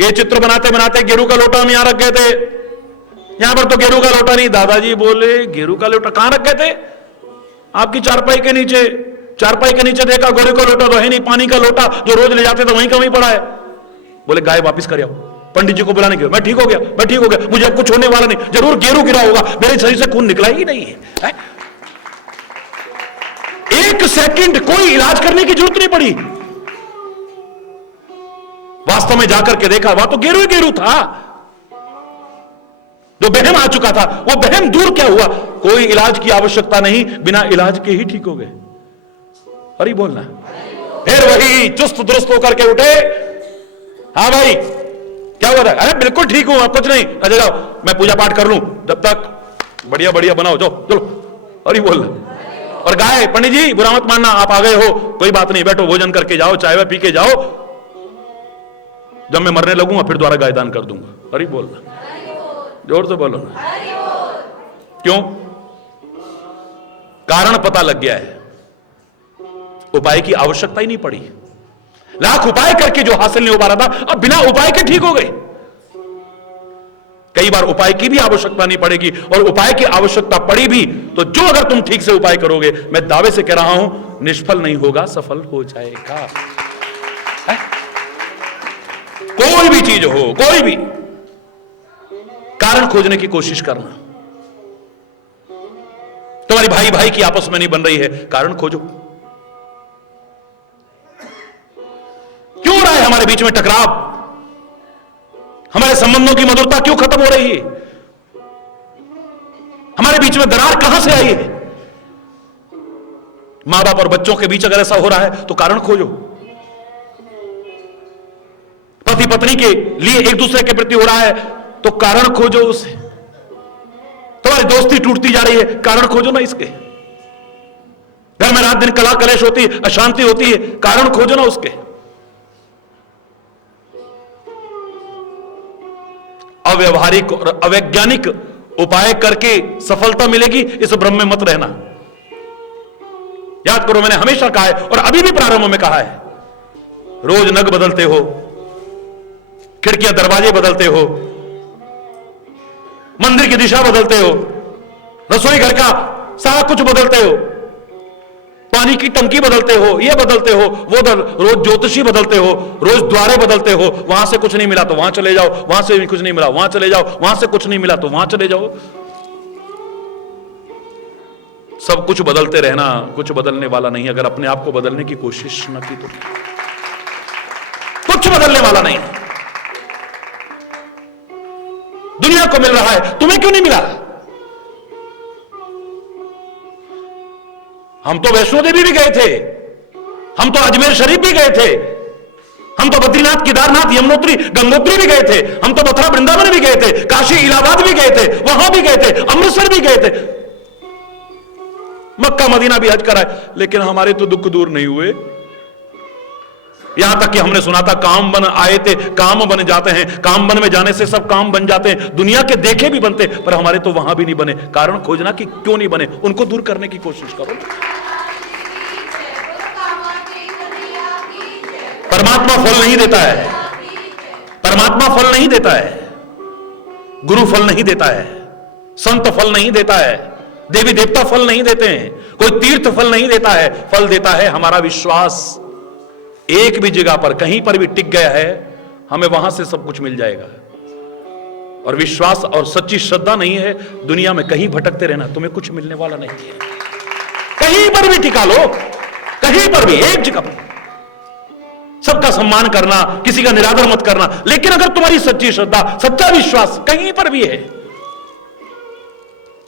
ये चित्र बनाते बनाते गेरू का लोटा हम यहां रख गए थे, यहां पर तो गेरू का लोटा नहीं। दादाजी बोले गेरू का लोटा कहां रख गए थे? आपकी चारपाई के नीचे। चारपाई के नीचे देखा, गेरू का लोटा तो है नहीं, पानी का लोटा जो रोज ले जाते थे वहीं का वहीं पड़ा है। बोले गाय वापिस कर आओ, पंडित जी को बुलाने के। मैं ठीक हो गया, मैं ठीक हो गया, मुझे अब कुछ होने वाला नहीं, जरूर गेरू गिरा होगा, मेरे शरीर से खून निकला ही नहीं है। एक सेकंड कोई इलाज करने की जरूरत नहीं पड़ी। वास्तव में जाकर के देखा, वहां तो गेरू ही गेरू था, जो बहम आ चुका था वो बहम दूर क्या हुआ, कोई इलाज की आवश्यकता नहीं, बिना इलाज के ही ठीक हो गए। अरे बोलना। फिर वही चुस्त दुरुस्त होकर के उठे, हाँ भाई क्या हुआ था? अरे बिल्कुल ठीक हूं, आप कुछ नहीं, अच्छा जाओ मैं पूजा पाठ कर लूं, जब तक बढ़िया बढ़िया बनाओ, जाओ चलो। अरे बोल। और गाय, पंडित जी बुरा मत मानना, आप आ गए हो, कोई बात नहीं, बैठो भोजन करके जाओ, चाय वाय पी के जाओ, जब मैं मरने लगूंगा फिर दोबारा गाय दान कर दूंगा। अरे बोलना, जोर से बोलो ना। क्यों? कारण पता लग गया है, उपाय की आवश्यकता ही नहीं पड़ी। लाख उपाय करके जो हासिल नहीं हो पा रहा था, अब बिना उपाय के ठीक हो गए। कई बार उपाय की भी आवश्यकता नहीं पड़ेगी, और उपाय की आवश्यकता पड़ी भी तो जो अगर तुम ठीक से उपाय करोगे, मैं दावे से कह रहा हूं, निष्फल नहीं होगा, सफल हो जाएगा। कोई भी चीज हो, कोई भी कारण खोजने की कोशिश करना। तुम्हारी भाई भाई की आपस में नहीं बन रही है, कारण खोजो। क्यों रहा है हमारे बीच में टकराव? हमारे संबंधों की मधुरता क्यों खत्म हो रही है? हमारे बीच में दरार कहां से आई है? मां बाप और बच्चों के बीच अगर ऐसा हो रहा है तो कारण खोजो। पति पत्नी के लिए एक दूसरे के प्रति हो रहा है तो कारण खोजो उसे। तुम्हारी दोस्ती टूटती जा रही है, कारण खोजो ना इसके। घर में रात दिन कला कलेश होती है, अशांति होती है, कारण खोजो ना उसके। अव्यवहारिक और अवैज्ञानिक उपाय करके सफलता मिलेगी, इस भ्रम में मत रहना। याद करो, मैंने हमेशा कहा है और अभी भी प्रारंभ में कहा है, रोज नग बदलते हो, खिड़कियां दरवाजे बदलते हो, मंदिर की दिशा बदलते हो, रसोई घर का सारा कुछ बदलते हो, पानी की टंकी बदलते हो, ये बदलते हो, वो रोज ज्योतिषी बदलते हो, रोज द्वारे बदलते हो, वहां से कुछ नहीं मिला तो वहां चले जाओ, वहां से कुछ नहीं मिला वहां चले जाओ, वहां से कुछ नहीं मिला तो वहां चले जाओ। सब कुछ बदलते रहना कुछ बदलने वाला नहीं। अगर अपने आप को बदलने की कोशिश न की तो कुछ बदलने वाला नहीं। दुनिया को मिल रहा है, तुम्हें क्यों नहीं मिला? हम तो वैष्णो देवी भी गए थे, हम तो अजमेर शरीफ भी गए थे, हम तो बद्रीनाथ, केदारनाथ, यमुनोत्री, गंगोत्री भी गए थे, हम तो मथुरा वृंदावन भी गए थे, काशी इलाहाबाद भी गए थे, वहां भी गए थे, अमृतसर भी गए थे, मक्का मदीना भी हज करा है, लेकिन हमारे तो दुख दूर नहीं हुए। यहां तक कि हमने सुना था काम बन आए थे काम बन जाते हैं, काम बन में जाने से सब काम बन जाते हैं, दुनिया के देखे भी बनते, पर हमारे तो वहां भी नहीं बने। कारण खोजना कि क्यों नहीं बने, उनको दूर करने की कोशिश करो। परमात्मा फल नहीं देता है, परमात्मा फल नहीं देता है, गुरु फल नहीं देता है, संत फल नहीं देता है, देवी देवता फल नहीं देते हैं, कोई तीर्थ फल नहीं देता है। फल देता है हमारा विश्वास। एक भी जगह पर कहीं पर भी टिक गया है, हमें वहां से सब कुछ मिल जाएगा। और विश्वास और सच्ची श्रद्धा नहीं है, दुनिया में कहीं भटकते रहना, तुम्हें कुछ मिलने वाला नहीं है। कहीं पर भी टिका लो, कहीं पर भी, एक जगह पर। सबका सम्मान करना, किसी का निरादर मत करना, लेकिन अगर तुम्हारी सच्ची श्रद्धा, सच्चा विश्वास कहीं पर भी है,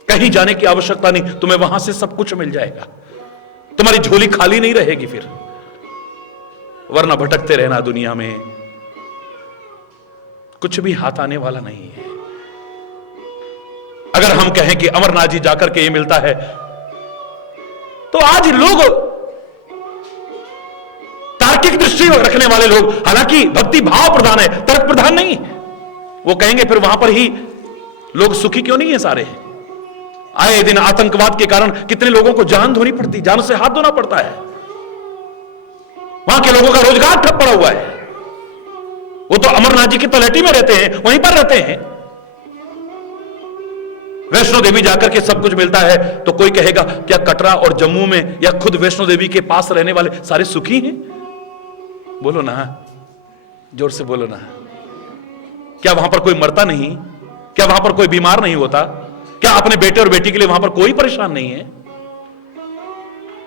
कहीं जाने की आवश्यकता नहीं, तुम्हें वहां से सब कुछ मिल जाएगा। तुम्हारी झोली खाली नहीं रहेगी फिर, वरना भटकते रहना दुनिया में, कुछ भी हाथ आने वाला नहीं है। अगर हम कहें कि अमरनाथ जी जाकर के ये मिलता है, तो आज लोग, तार्किक दृष्टि रखने वाले लोग, हालांकि भक्ति भाव प्रधान है, तर्क प्रधान नहीं, वो कहेंगे फिर वहां पर ही लोग सुखी क्यों नहीं है सारे? आए दिन आतंकवाद के कारण कितने लोगों को जान धोनी पड़ती, जान से हाथ धोना पड़ता है, वहां के लोगों का रोजगार ठप पड़ा हुआ है। वो तो अमरनाथ जी की तलहटी में रहते हैं, वहीं पर रहते हैं। वैष्णो देवी जाकर के सब कुछ मिलता है, तो कोई कहेगा क्या कटरा और जम्मू में या खुद वैष्णो देवी के पास रहने वाले सारे सुखी हैं? बोलो ना, जोर से बोलो ना। क्या वहां पर कोई मरता नहीं? क्या वहां पर कोई बीमार नहीं होता? क्या अपने बेटे और बेटी के लिए वहां पर कोई परेशान नहीं है?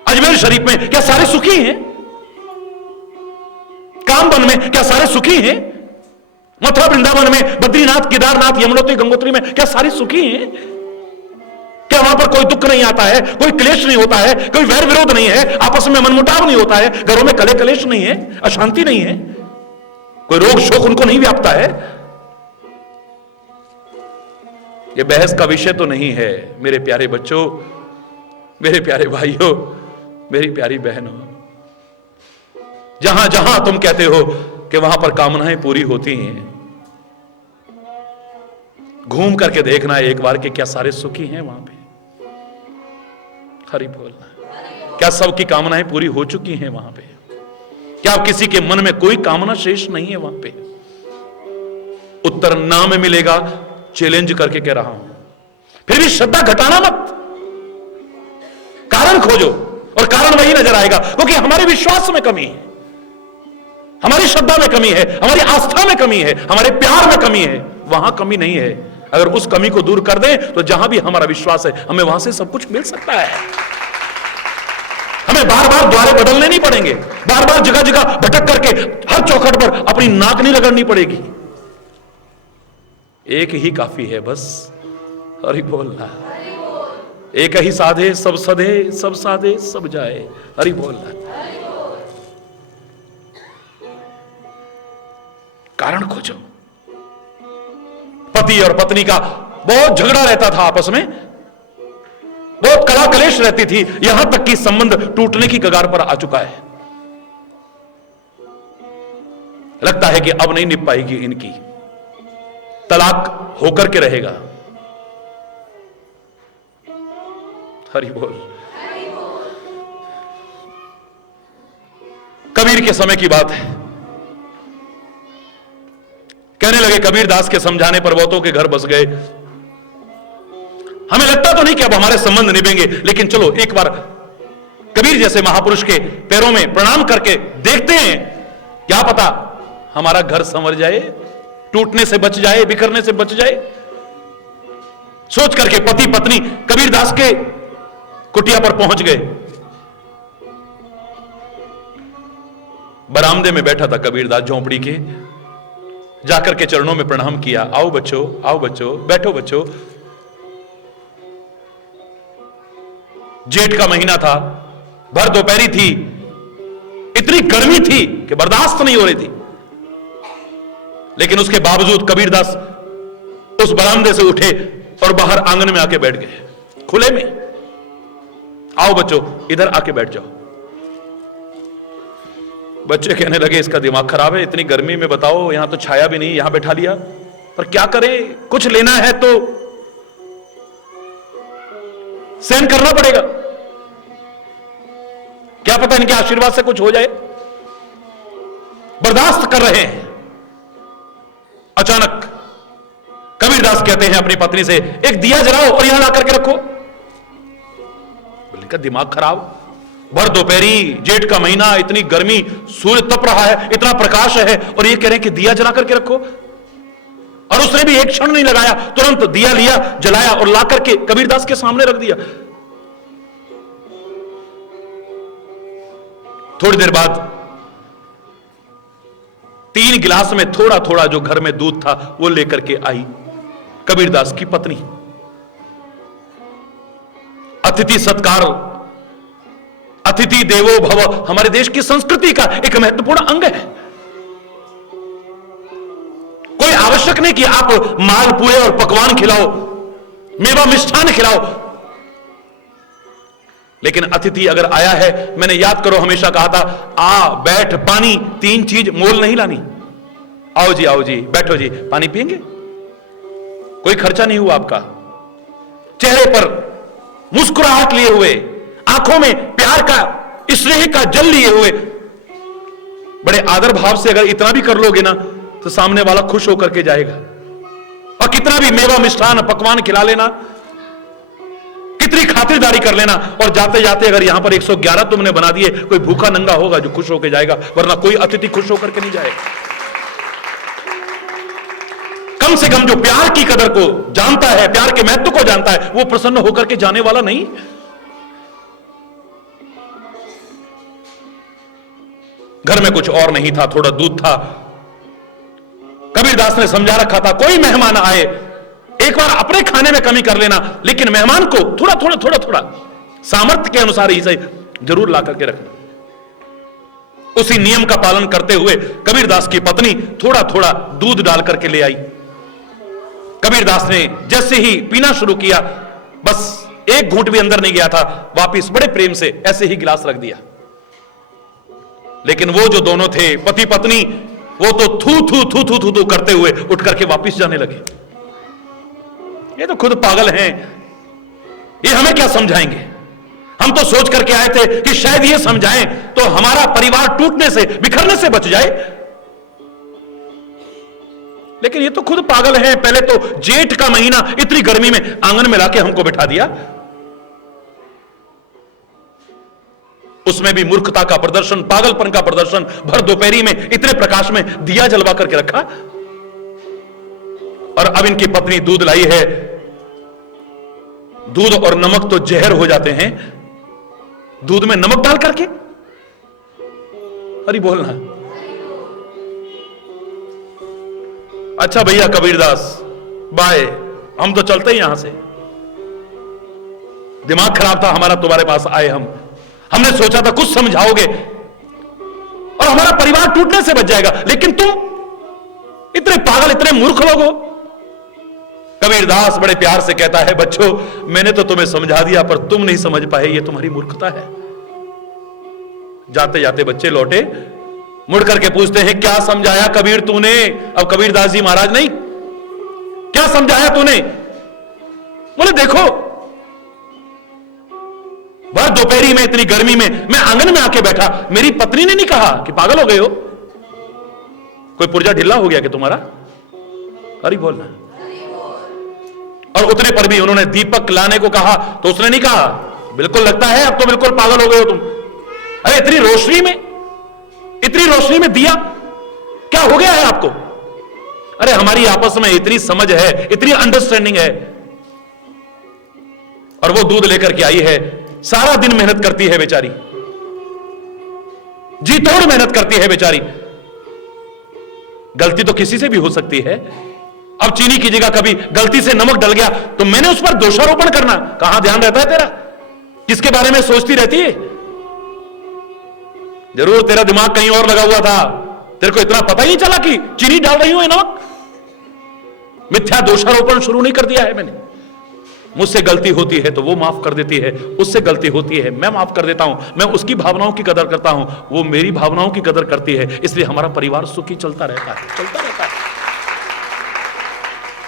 अजमेर शरीफ में क्या सारे सुखी हैं? कामबन में क्या सारे सुखी हैं? मथुरा वृंदावन में, बद्रीनाथ, केदारनाथ, यमुनोत्री, गंगोत्री में क्या सारे सुखी हैं? क्या वहां पर कोई दुख नहीं आता है, कोई क्लेश नहीं होता है, कोई वैर विरोध नहीं है, आपस में मनमुटाव नहीं होता है, घरों में कले कलेश नहीं है, अशांति नहीं है, कोई रोग शोक उनको नहीं व्यापता है? यह बहस का विषय तो नहीं है मेरे प्यारे बच्चों, मेरे प्यारे भाइयों, मेरी प्यारी बहनों। जहां जहां तुम कहते हो कि वहां पर कामनाएं पूरी होती हैं, घूम करके देखना एक बार कि क्या सारे सुखी हैं वहां पे? हरि बोलना। क्या सबकी कामनाएं पूरी हो चुकी हैं वहां पे? क्या किसी के मन में कोई कामना शेष नहीं है वहां पे? उत्तर ना में मिलेगा, चैलेंज करके कह रहा हूं। फिर भी श्रद्धा घटाना मत, कारण खोजो, और कारण वही नजर आएगा, क्योंकि हमारे विश्वास में कमी है, हमारी श्रद्धा में कमी है, हमारी आस्था में कमी है, हमारे प्यार में कमी है। वहां कमी नहीं है। अगर उस कमी को दूर कर दें तो जहां भी हमारा विश्वास है, हमें वहां से सब कुछ मिल सकता है। हमें बार बार द्वारे बदलने नहीं पड़ेंगे, बार बार जगह जगह भटक करके हर चौखट पर अपनी नाक नहीं रगड़नी पड़ेगी। एक ही काफी है बस, हरि बोलना। एक ही साधे सब सधे, सब साधे सब जाए, हरि बोलना। कारण खोजो। पति और पत्नी का बहुत झगड़ा रहता था आपस में, बहुत कला कलेश रहती थी, यहां तक कि संबंध टूटने की कगार पर आ चुका है। लगता है कि अब नहीं निभ पाएगी इनकी, तलाक होकर के रहेगा। हरि बोल। कबीर के समय की बात है, कहने लगे कबीर दास के समझाने पर बहुतों के घर बस गए। हमें लगता तो नहीं कि अब हमारे संबंध निभेंगे, लेकिन चलो एक बार कबीर जैसे महापुरुष के पैरों में प्रणाम करके देखते हैं, क्या पता हमारा घर संवर जाए, टूटने से बच जाए, बिखरने से बच जाए। सोच करके पति पत्नी कबीर दास के कुटिया पर पहुंच गए। बरामदे में बैठा था कबीर दास झोंपड़ी के, जाकर के चरणों में प्रणाम किया। आओ बच्चों, आओ बच्चों, बैठो बच्चों। जेठ का महीना था, भर दोपहरी थी, इतनी गर्मी थी कि बर्दाश्त नहीं हो रही थी, लेकिन उसके बावजूद कबीरदास उस बरामदे से उठे और बाहर आंगन में आके बैठ गए, खुले में। आओ बच्चों, इधर आके बैठ जाओ। बच्चे कहने लगे इसका दिमाग खराब है, इतनी गर्मी में बताओ, यहां तो छाया भी नहीं, यहां बैठा लिया, पर क्या करें, कुछ लेना है तो सहन करना पड़ेगा, क्या पता इनके आशीर्वाद से कुछ हो जाए। बर्दाश्त कर रहे हैं। अचानक कबीरदास कहते हैं अपनी पत्नी से, एक दिया जलाओ और यहां ला करके रखो। बोले का दिमाग खराब, भर दोपहरी, जेठ का महीना, इतनी गर्मी, सूर्य तप रहा है, इतना प्रकाश है, और ये कह रहे हैं कि दिया जला करके रखो। और उसने भी एक क्षण नहीं लगाया, तुरंत दिया लिया, जलाया और ला करके कबीरदास के सामने रख दिया। थोड़ी देर बाद 3 गिलास में थोड़ा थोड़ा जो घर में दूध था वो लेकर के आई कबीरदास की पत्नी। अतिथि सत्कार, अतिथि देवो भव हमारे देश की संस्कृति का एक महत्वपूर्ण अंग है। कोई आवश्यक नहीं कि आप मालपुए और पकवान खिलाओ, मेवा मिष्ठान खिलाओ, लेकिन अतिथि अगर आया है, मैंने याद करो हमेशा कहा था, आ बैठ पानी, 3 चीज मोल नहीं लानी। आओ जी बैठो जी, पानी पिएंगे, कोई खर्चा नहीं हुआ आपका, चेहरे पर मुस्कुराहट लिए हुए, आंखों में प्यार का स्नेह का जल लिए हुए, बड़े आदर भाव से अगर इतना भी कर लोगे ना तो सामने वाला खुश होकर के जाएगा। और कितना भी मेवा मिष्ठान पकवान खिला लेना, कितनी खातिरदारी कर लेना, और जाते जाते अगर यहां पर 111 तुमने बना दिए, कोई भूखा नंगा होगा जो खुश होकर जाएगा, वरना कोई अतिथि खुश होकर के नहीं जाएगा। कम से कम जो प्यार की कदर को जानता है, प्यार के महत्व को जानता है, वो प्रसन्न होकर के जाने वाला नहीं। घर में कुछ और नहीं था, थोड़ा दूध था। कबीरदास ने समझा रखा था, कोई मेहमान आए एक बार अपने खाने में कमी कर लेना, लेकिन मेहमान को थोड़ा थोड़ा सामर्थ्य के अनुसार ही सही जरूर ला करके रखना। उसी नियम का पालन करते हुए कबीरदास की पत्नी थोड़ा थोड़ा दूध डाल करके ले आई। कबीरदास ने जैसे ही पीना शुरू किया, बस एक घूंट भी अंदर नहीं गया था, वापिस बड़े प्रेम से ऐसे ही गिलास रख दिया। लेकिन वो जो दोनों थे पति पत्नी, वो तो थू करते हुए उठ करके वापिस जाने लगे। ये तो खुद पागल हैं, ये हमें क्या समझाएंगे। हम तो सोच करके आए थे कि शायद ये समझाएं तो हमारा परिवार टूटने से, बिखरने से बच जाए, लेकिन ये तो खुद पागल हैं। पहले तो जेठ का महीना इतनी गर्मी में आंगन में लाके हमको बिठा दिया, उसमें भी मूर्खता का प्रदर्शन, पागलपन का प्रदर्शन, भर दोपहरी में इतने प्रकाश में दिया जलवा करके रखा। और अब इनकी पत्नी दूध लाई है। दूध और नमक तो जहर हो जाते हैं, दूध में नमक डाल करके, अरे बोलना। अच्छा भैया कबीरदास, बाय, हम तो चलते हैं यहां से। दिमाग खराब था हमारा, तुम्हारे पास आए हमने सोचा था कुछ समझाओगे और हमारा परिवार टूटने से बच जाएगा, लेकिन तुम इतने पागल, इतने मूर्ख लोग हो। कबीरदास बड़े प्यार से कहता है, बच्चों मैंने तो तुम्हें समझा दिया पर तुम नहीं समझ पाए, ये तुम्हारी मूर्खता है। जाते जाते बच्चे लौटे, मुड़ करके पूछते हैं, क्या समझाया कबीर तूने? अब कबीरदास जी महाराज, नहीं, क्या समझाया तूने? बोले देखो, भर दोपहरी में इतनी गर्मी में मैं आंगन में आके बैठा, मेरी पत्नी ने नहीं कहा कि पागल हो गए हो, कोई पुर्जा ढिल्ला हो गया कि तुम्हारा? अरे बोलना। और उतने पर भी उन्होंने दीपक लाने को कहा तो उसने नहीं कहा, बिल्कुल लगता है अब तो बिल्कुल पागल हो गए हो तुम। अरे इतनी रोशनी में दिया, क्या हो गया है आपको? अरे हमारी आपस में इतनी समझ है, इतनी अंडरस्टैंडिंग है। और वो दूध लेकर के आई है, सारा दिन मेहनत करती है बेचारी, जी तोड़ मेहनत करती है बेचारी। गलती तो किसी से भी हो सकती है। अब चीनी की जगह कभी गलती से नमक डल गया तो मैंने उस पर दोषारोपण करना, कहां ध्यान रहता है तेरा? किसके बारे में सोचती रहती है? जरूर तेरा दिमाग कहीं और लगा हुआ था, तेरे को इतना पता ही नहीं चला कि चीनी डाल रही हूं नमक। मिथ्या दोषारोपण शुरू नहीं कर दिया है मैंने। मुझसे गलती होती है तो वो माफ कर देती है, उससे गलती होती है मैं माफ कर देता हूं। मैं उसकी भावनाओं की कदर करता हूं, वो मेरी भावनाओं की कदर करती है, इसलिए हमारा परिवार सुखी चलता रहता है।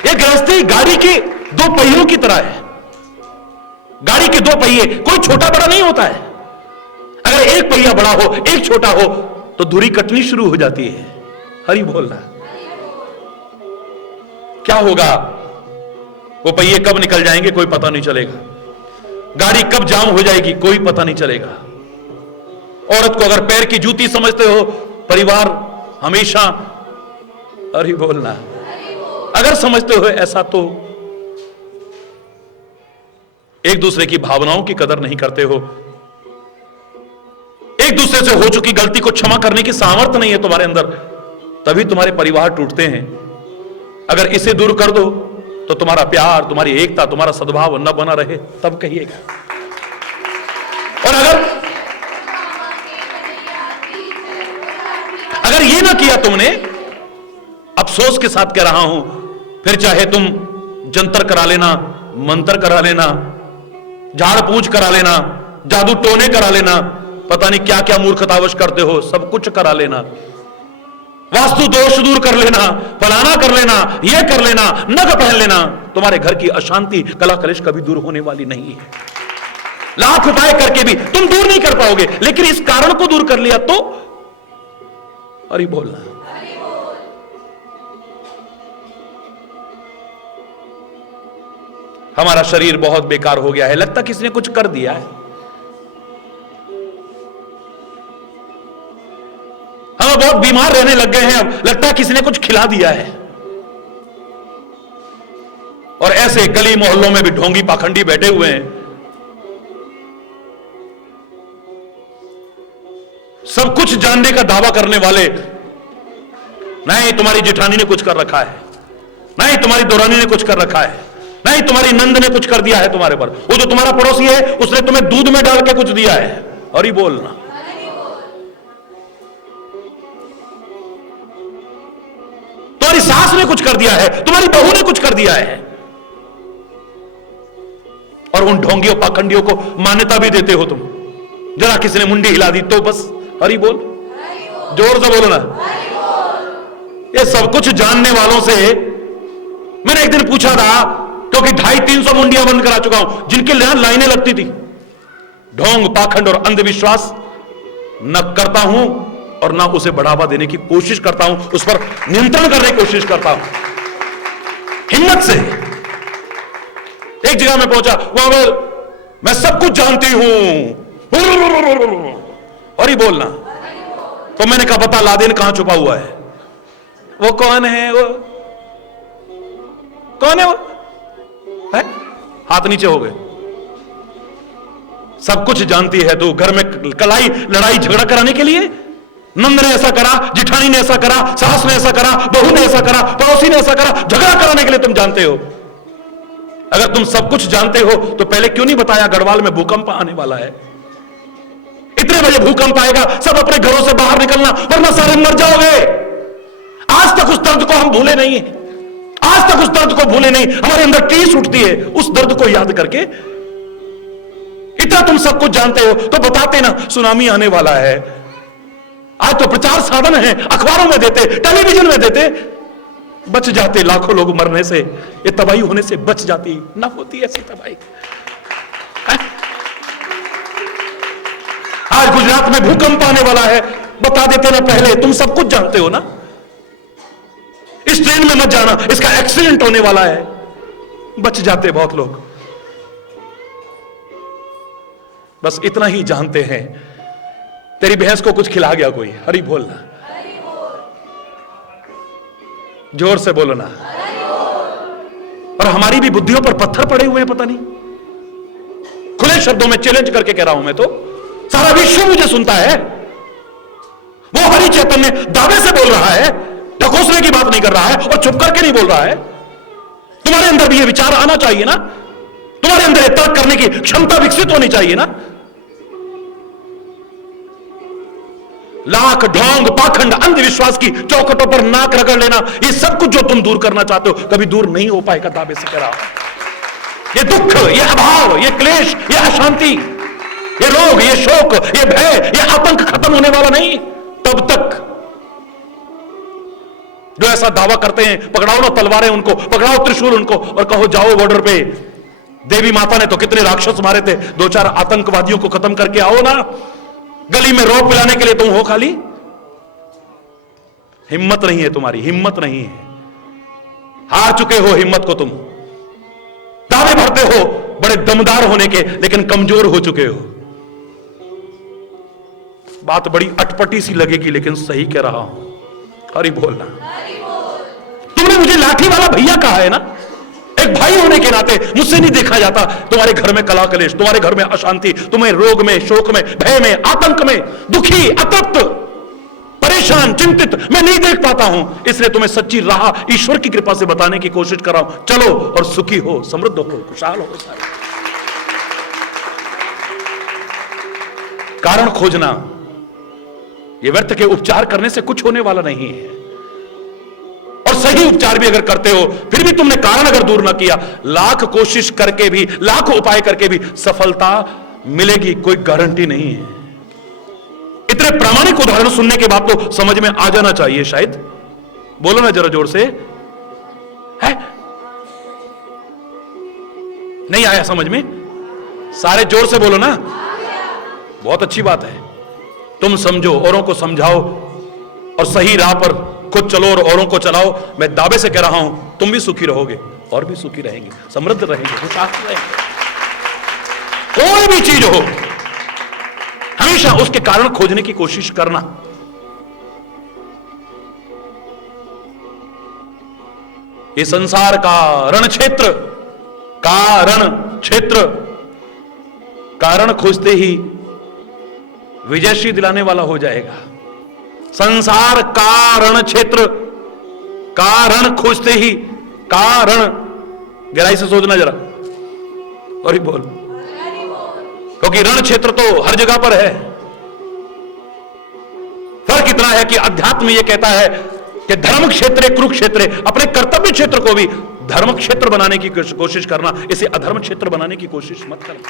ये गृहस्थी गाड़ी के 2 पहियों की तरह है। गाड़ी के 2 पहिए, कोई छोटा बड़ा नहीं होता है। अगर एक पहिया बड़ा हो, एक छोटा हो तो धुरी कटनी शुरू हो जाती है। हरि बोलना। क्या होगा? वो पहिए कब निकल जाएंगे कोई पता नहीं चलेगा। गाड़ी कब जाम हो जाएगी कोई पता नहीं चलेगा। औरत को अगर पैर की जूती समझते हो, परिवार हमेशा, अरे बोलना, अगर समझते हो ऐसा तो एक दूसरे की भावनाओं की कदर नहीं करते हो, एक दूसरे से हो चुकी गलती को क्षमा करने की सामर्थ्य नहीं है तुम्हारे अंदर, तभी तुम्हारे परिवार टूटते हैं। अगर इसे दूर कर दो तो तुम्हारा प्यार, तुम्हारी एकता, तुम्हारा सद्भाव न बना रहे तब कहिएगा। और अगर ये ना किया तुमने, अफसोस के साथ कह रहा हूं, फिर चाहे तुम जंतर करा लेना, मंत्र करा लेना, झाड़ पूछ करा लेना, जादू टोने करा लेना, पता नहीं क्या क्या मूर्खतावश करते हो, सब कुछ करा लेना, वास्तु दोष दूर कर लेना, फलाना कर लेना, यह कर लेना, नग पहन लेना, तुम्हारे घर की अशांति, कला कलेश कभी दूर होने वाली नहीं है। लाख उपाय करके भी तुम दूर नहीं कर पाओगे, लेकिन इस कारण को दूर कर लिया तो अरे बोलना। हमारा शरीर बहुत बेकार हो गया है, लगता किसी ने कुछ कर दिया है। हम बहुत बीमार रहने लग गए हैं, अब लगता है किसी ने कुछ खिला दिया है। और ऐसे गली मोहल्लों में भी ढोंगी पाखंडी बैठे हुए हैं, सब कुछ जानने का दावा करने वाले, नहीं तुम्हारी जेठानी ने कुछ कर रखा है, नहीं तुम्हारी दौरानी ने कुछ कर रखा है, नहीं तुम्हारी नंद ने कुछ कर दिया है तुम्हारे पर, वो जो तुम्हारा पड़ोसी है उसने तुम्हें दूध में डाल के कुछ दिया है। और ही बोलना। तुम्हारी सास ने कुछ कर दिया है, तुम्हारी बहू ने कुछ कर दिया है, और उन ढोंगियों पाखंडियों को मान्यता भी देते हो तुम। जरा किसी ने मुंडी हिला दी तो बस हरी बोल, जोर से बोलो ना। ये सब कुछ जानने वालों से मैंने एक दिन पूछा था, क्योंकि 250-300 मुंडियां बंद करा चुका हूं, जिनके यहां लाइनें लगती थी। ढोंग, पाखंड और अंधविश्वास न करता हूं और ना उसे बढ़ावा देने की कोशिश करता हूं, उस पर नियंत्रण करने की कोशिश करता हूं हिम्मत से। एक जगह में पहुंचा, वहां पर मैं सब कुछ जानती हूं और ही बोलना। तो मैंने कहा बता लादेन कहां छुपा हुआ है? वो कौन है? वो कौन है? वो है? हाथ नीचे हो गए। सब कुछ जानती है तू, घर में कलाई लड़ाई झगड़ा कराने के लिए। नंद ने ऐसा करा, जिठानी ने ऐसा करा, सास ने ऐसा करा, बहू ने ऐसा करा, पड़ोसी ने ऐसा करा, झगड़ा कराने के लिए तुम जानते हो। अगर तुम सब कुछ जानते हो तो पहले क्यों नहीं बताया गढ़वाल में भूकंप आने वाला है, इतने बजे भूकंप आएगा, सब अपने घरों से बाहर निकलना वरना सारे मर जाओगे। आज तक उस दर्द को हम भूले नहीं, आज तक उस दर्द को भूले नहीं। हमारे अंदर टीस उठती है उस दर्द को याद करके। इतना तुम सब कुछ जानते हो तो बताते ना सुनामी आने वाला है। आज तो प्रचार साधन है, अखबारों में देते, टेलीविजन में देते, बच जाते लाखों लोग मरने से, ये तबाही होने से बच जाती, ना होती ऐसी तबाही। आज गुजरात में भूकंप आने वाला है, बता देते ना पहले। तुम सब कुछ जानते हो ना। इस ट्रेन में मत जाना, इसका एक्सीडेंट होने वाला है, बच जाते बहुत लोग। बस इतना ही जानते हैं। तेरी भैंस को कुछ खिला गया कोई, हरी बोलना, जोर से बोलो ना। और हमारी भी बुद्धियों पर पत्थर पड़े हुए हैं, पता नहीं। खुले शब्दों में चैलेंज करके कह रहा हूं मैं तो, सारा विश्व मुझे सुनता है। वो हरि चैतन्य दावे से बोल रहा है, ढकोसले की बात नहीं कर रहा है और चुप करके नहीं बोल रहा है। तुम्हारे अंदर भी ये विचार आना चाहिए ना, तुम्हारे अंदर तर्क करने की क्षमता विकसित होनी चाहिए ना। लाख ढोंग, पाखंड, अंधविश्वास की चौखटों पर नाक रगड़ लेना, ये सब कुछ जो तुम दूर करना चाहते हो कभी दूर नहीं हो पाएगा, दावे से कह रहा हूं। ये दुख, ये अभाव, ये क्लेश, ये अशांति, ये रोग, ये शोक, ये भय, ये आतंक खत्म होने वाला नहीं तब तक। जो ऐसा दावा करते हैं, पकड़ाओ ना तलवारें उनको, पकड़ाओ त्रिशूल उनको और कहो जाओ बॉर्डर पे। देवी माता ने तो कितने राक्षस मारे थे, 2-4 आतंकवादियों को खत्म करके आओ ना। गली में रौब पिलाने के लिए तुम हो खाली। हिम्मत नहीं है तुम्हारी, हिम्मत नहीं है। हार चुके हो हिम्मत को तुम। दावे भरते हो बड़े दमदार होने के, लेकिन कमजोर हो चुके हो। बात बड़ी अटपटी सी लगेगी लेकिन सही कह रहा हूं, हरि बोलना। तुमने तुमने मुझे लाठी वाला भैया कहा है ना, एक भाई होने के नाते मुझसे नहीं देखा जाता। तुम्हारे घर में कला कलेश, तुम्हारे घर में अशांति, तुम्हें रोग में, शोक में, भय में, आतंक में, दुखी, अतृप्त, परेशान, चिंतित मैं नहीं देख पाता हूं। इसलिए तुम्हें सच्ची राह ईश्वर की कृपा से बताने की कोशिश कर रहा हूं। चलो और सुखी हो, समृद्ध हो, खुशहाल हो। कारण खोजना, यह व्यर्थ के उपचार करने से कुछ होने वाला नहीं है। और सही उपचार भी अगर करते हो, फिर भी तुमने कारण अगर दूर ना किया, लाख कोशिश करके भी, लाख उपाय करके भी सफलता मिलेगी कोई गारंटी नहीं है। इतने प्रामाणिक उदाहरण सुनने के बाद तो समझ में आ जाना चाहिए शायद। बोलो ना जरा जोर से, है नहीं आया समझ में? सारे जोर से बोलो ना। बहुत अच्छी बात है। तुम समझो, औरों को समझाओ और सही राह पर खुद चलो और औरों को चलाओ। मैं दावे से कह रहा हूं, तुम भी सुखी रहोगे और भी सुखी रहेंगे, समृद्ध रहेंगे, खुशहाल रहेंगे। कोई भी चीज हो, हमेशा उसके कारण खोजने की कोशिश करना। ये संसार का रण क्षेत्र, कारण खोजते ही विजयश्री दिलाने वाला हो जाएगा। संसार कारण क्षेत्र, कारण खोजते ही, कारण गहराई से सोचना जरा और ही बोल, क्योंकि रण क्षेत्र तो हर जगह पर है। फर्क इतना है कि अध्यात्म यह कहता है कि धर्म क्षेत्र कुरुक्षेत्र, अपने कर्तव्य क्षेत्र को भी धर्म क्षेत्र बनाने की कोशिश करना, इसे अधर्म क्षेत्र बनाने की कोशिश मत करना।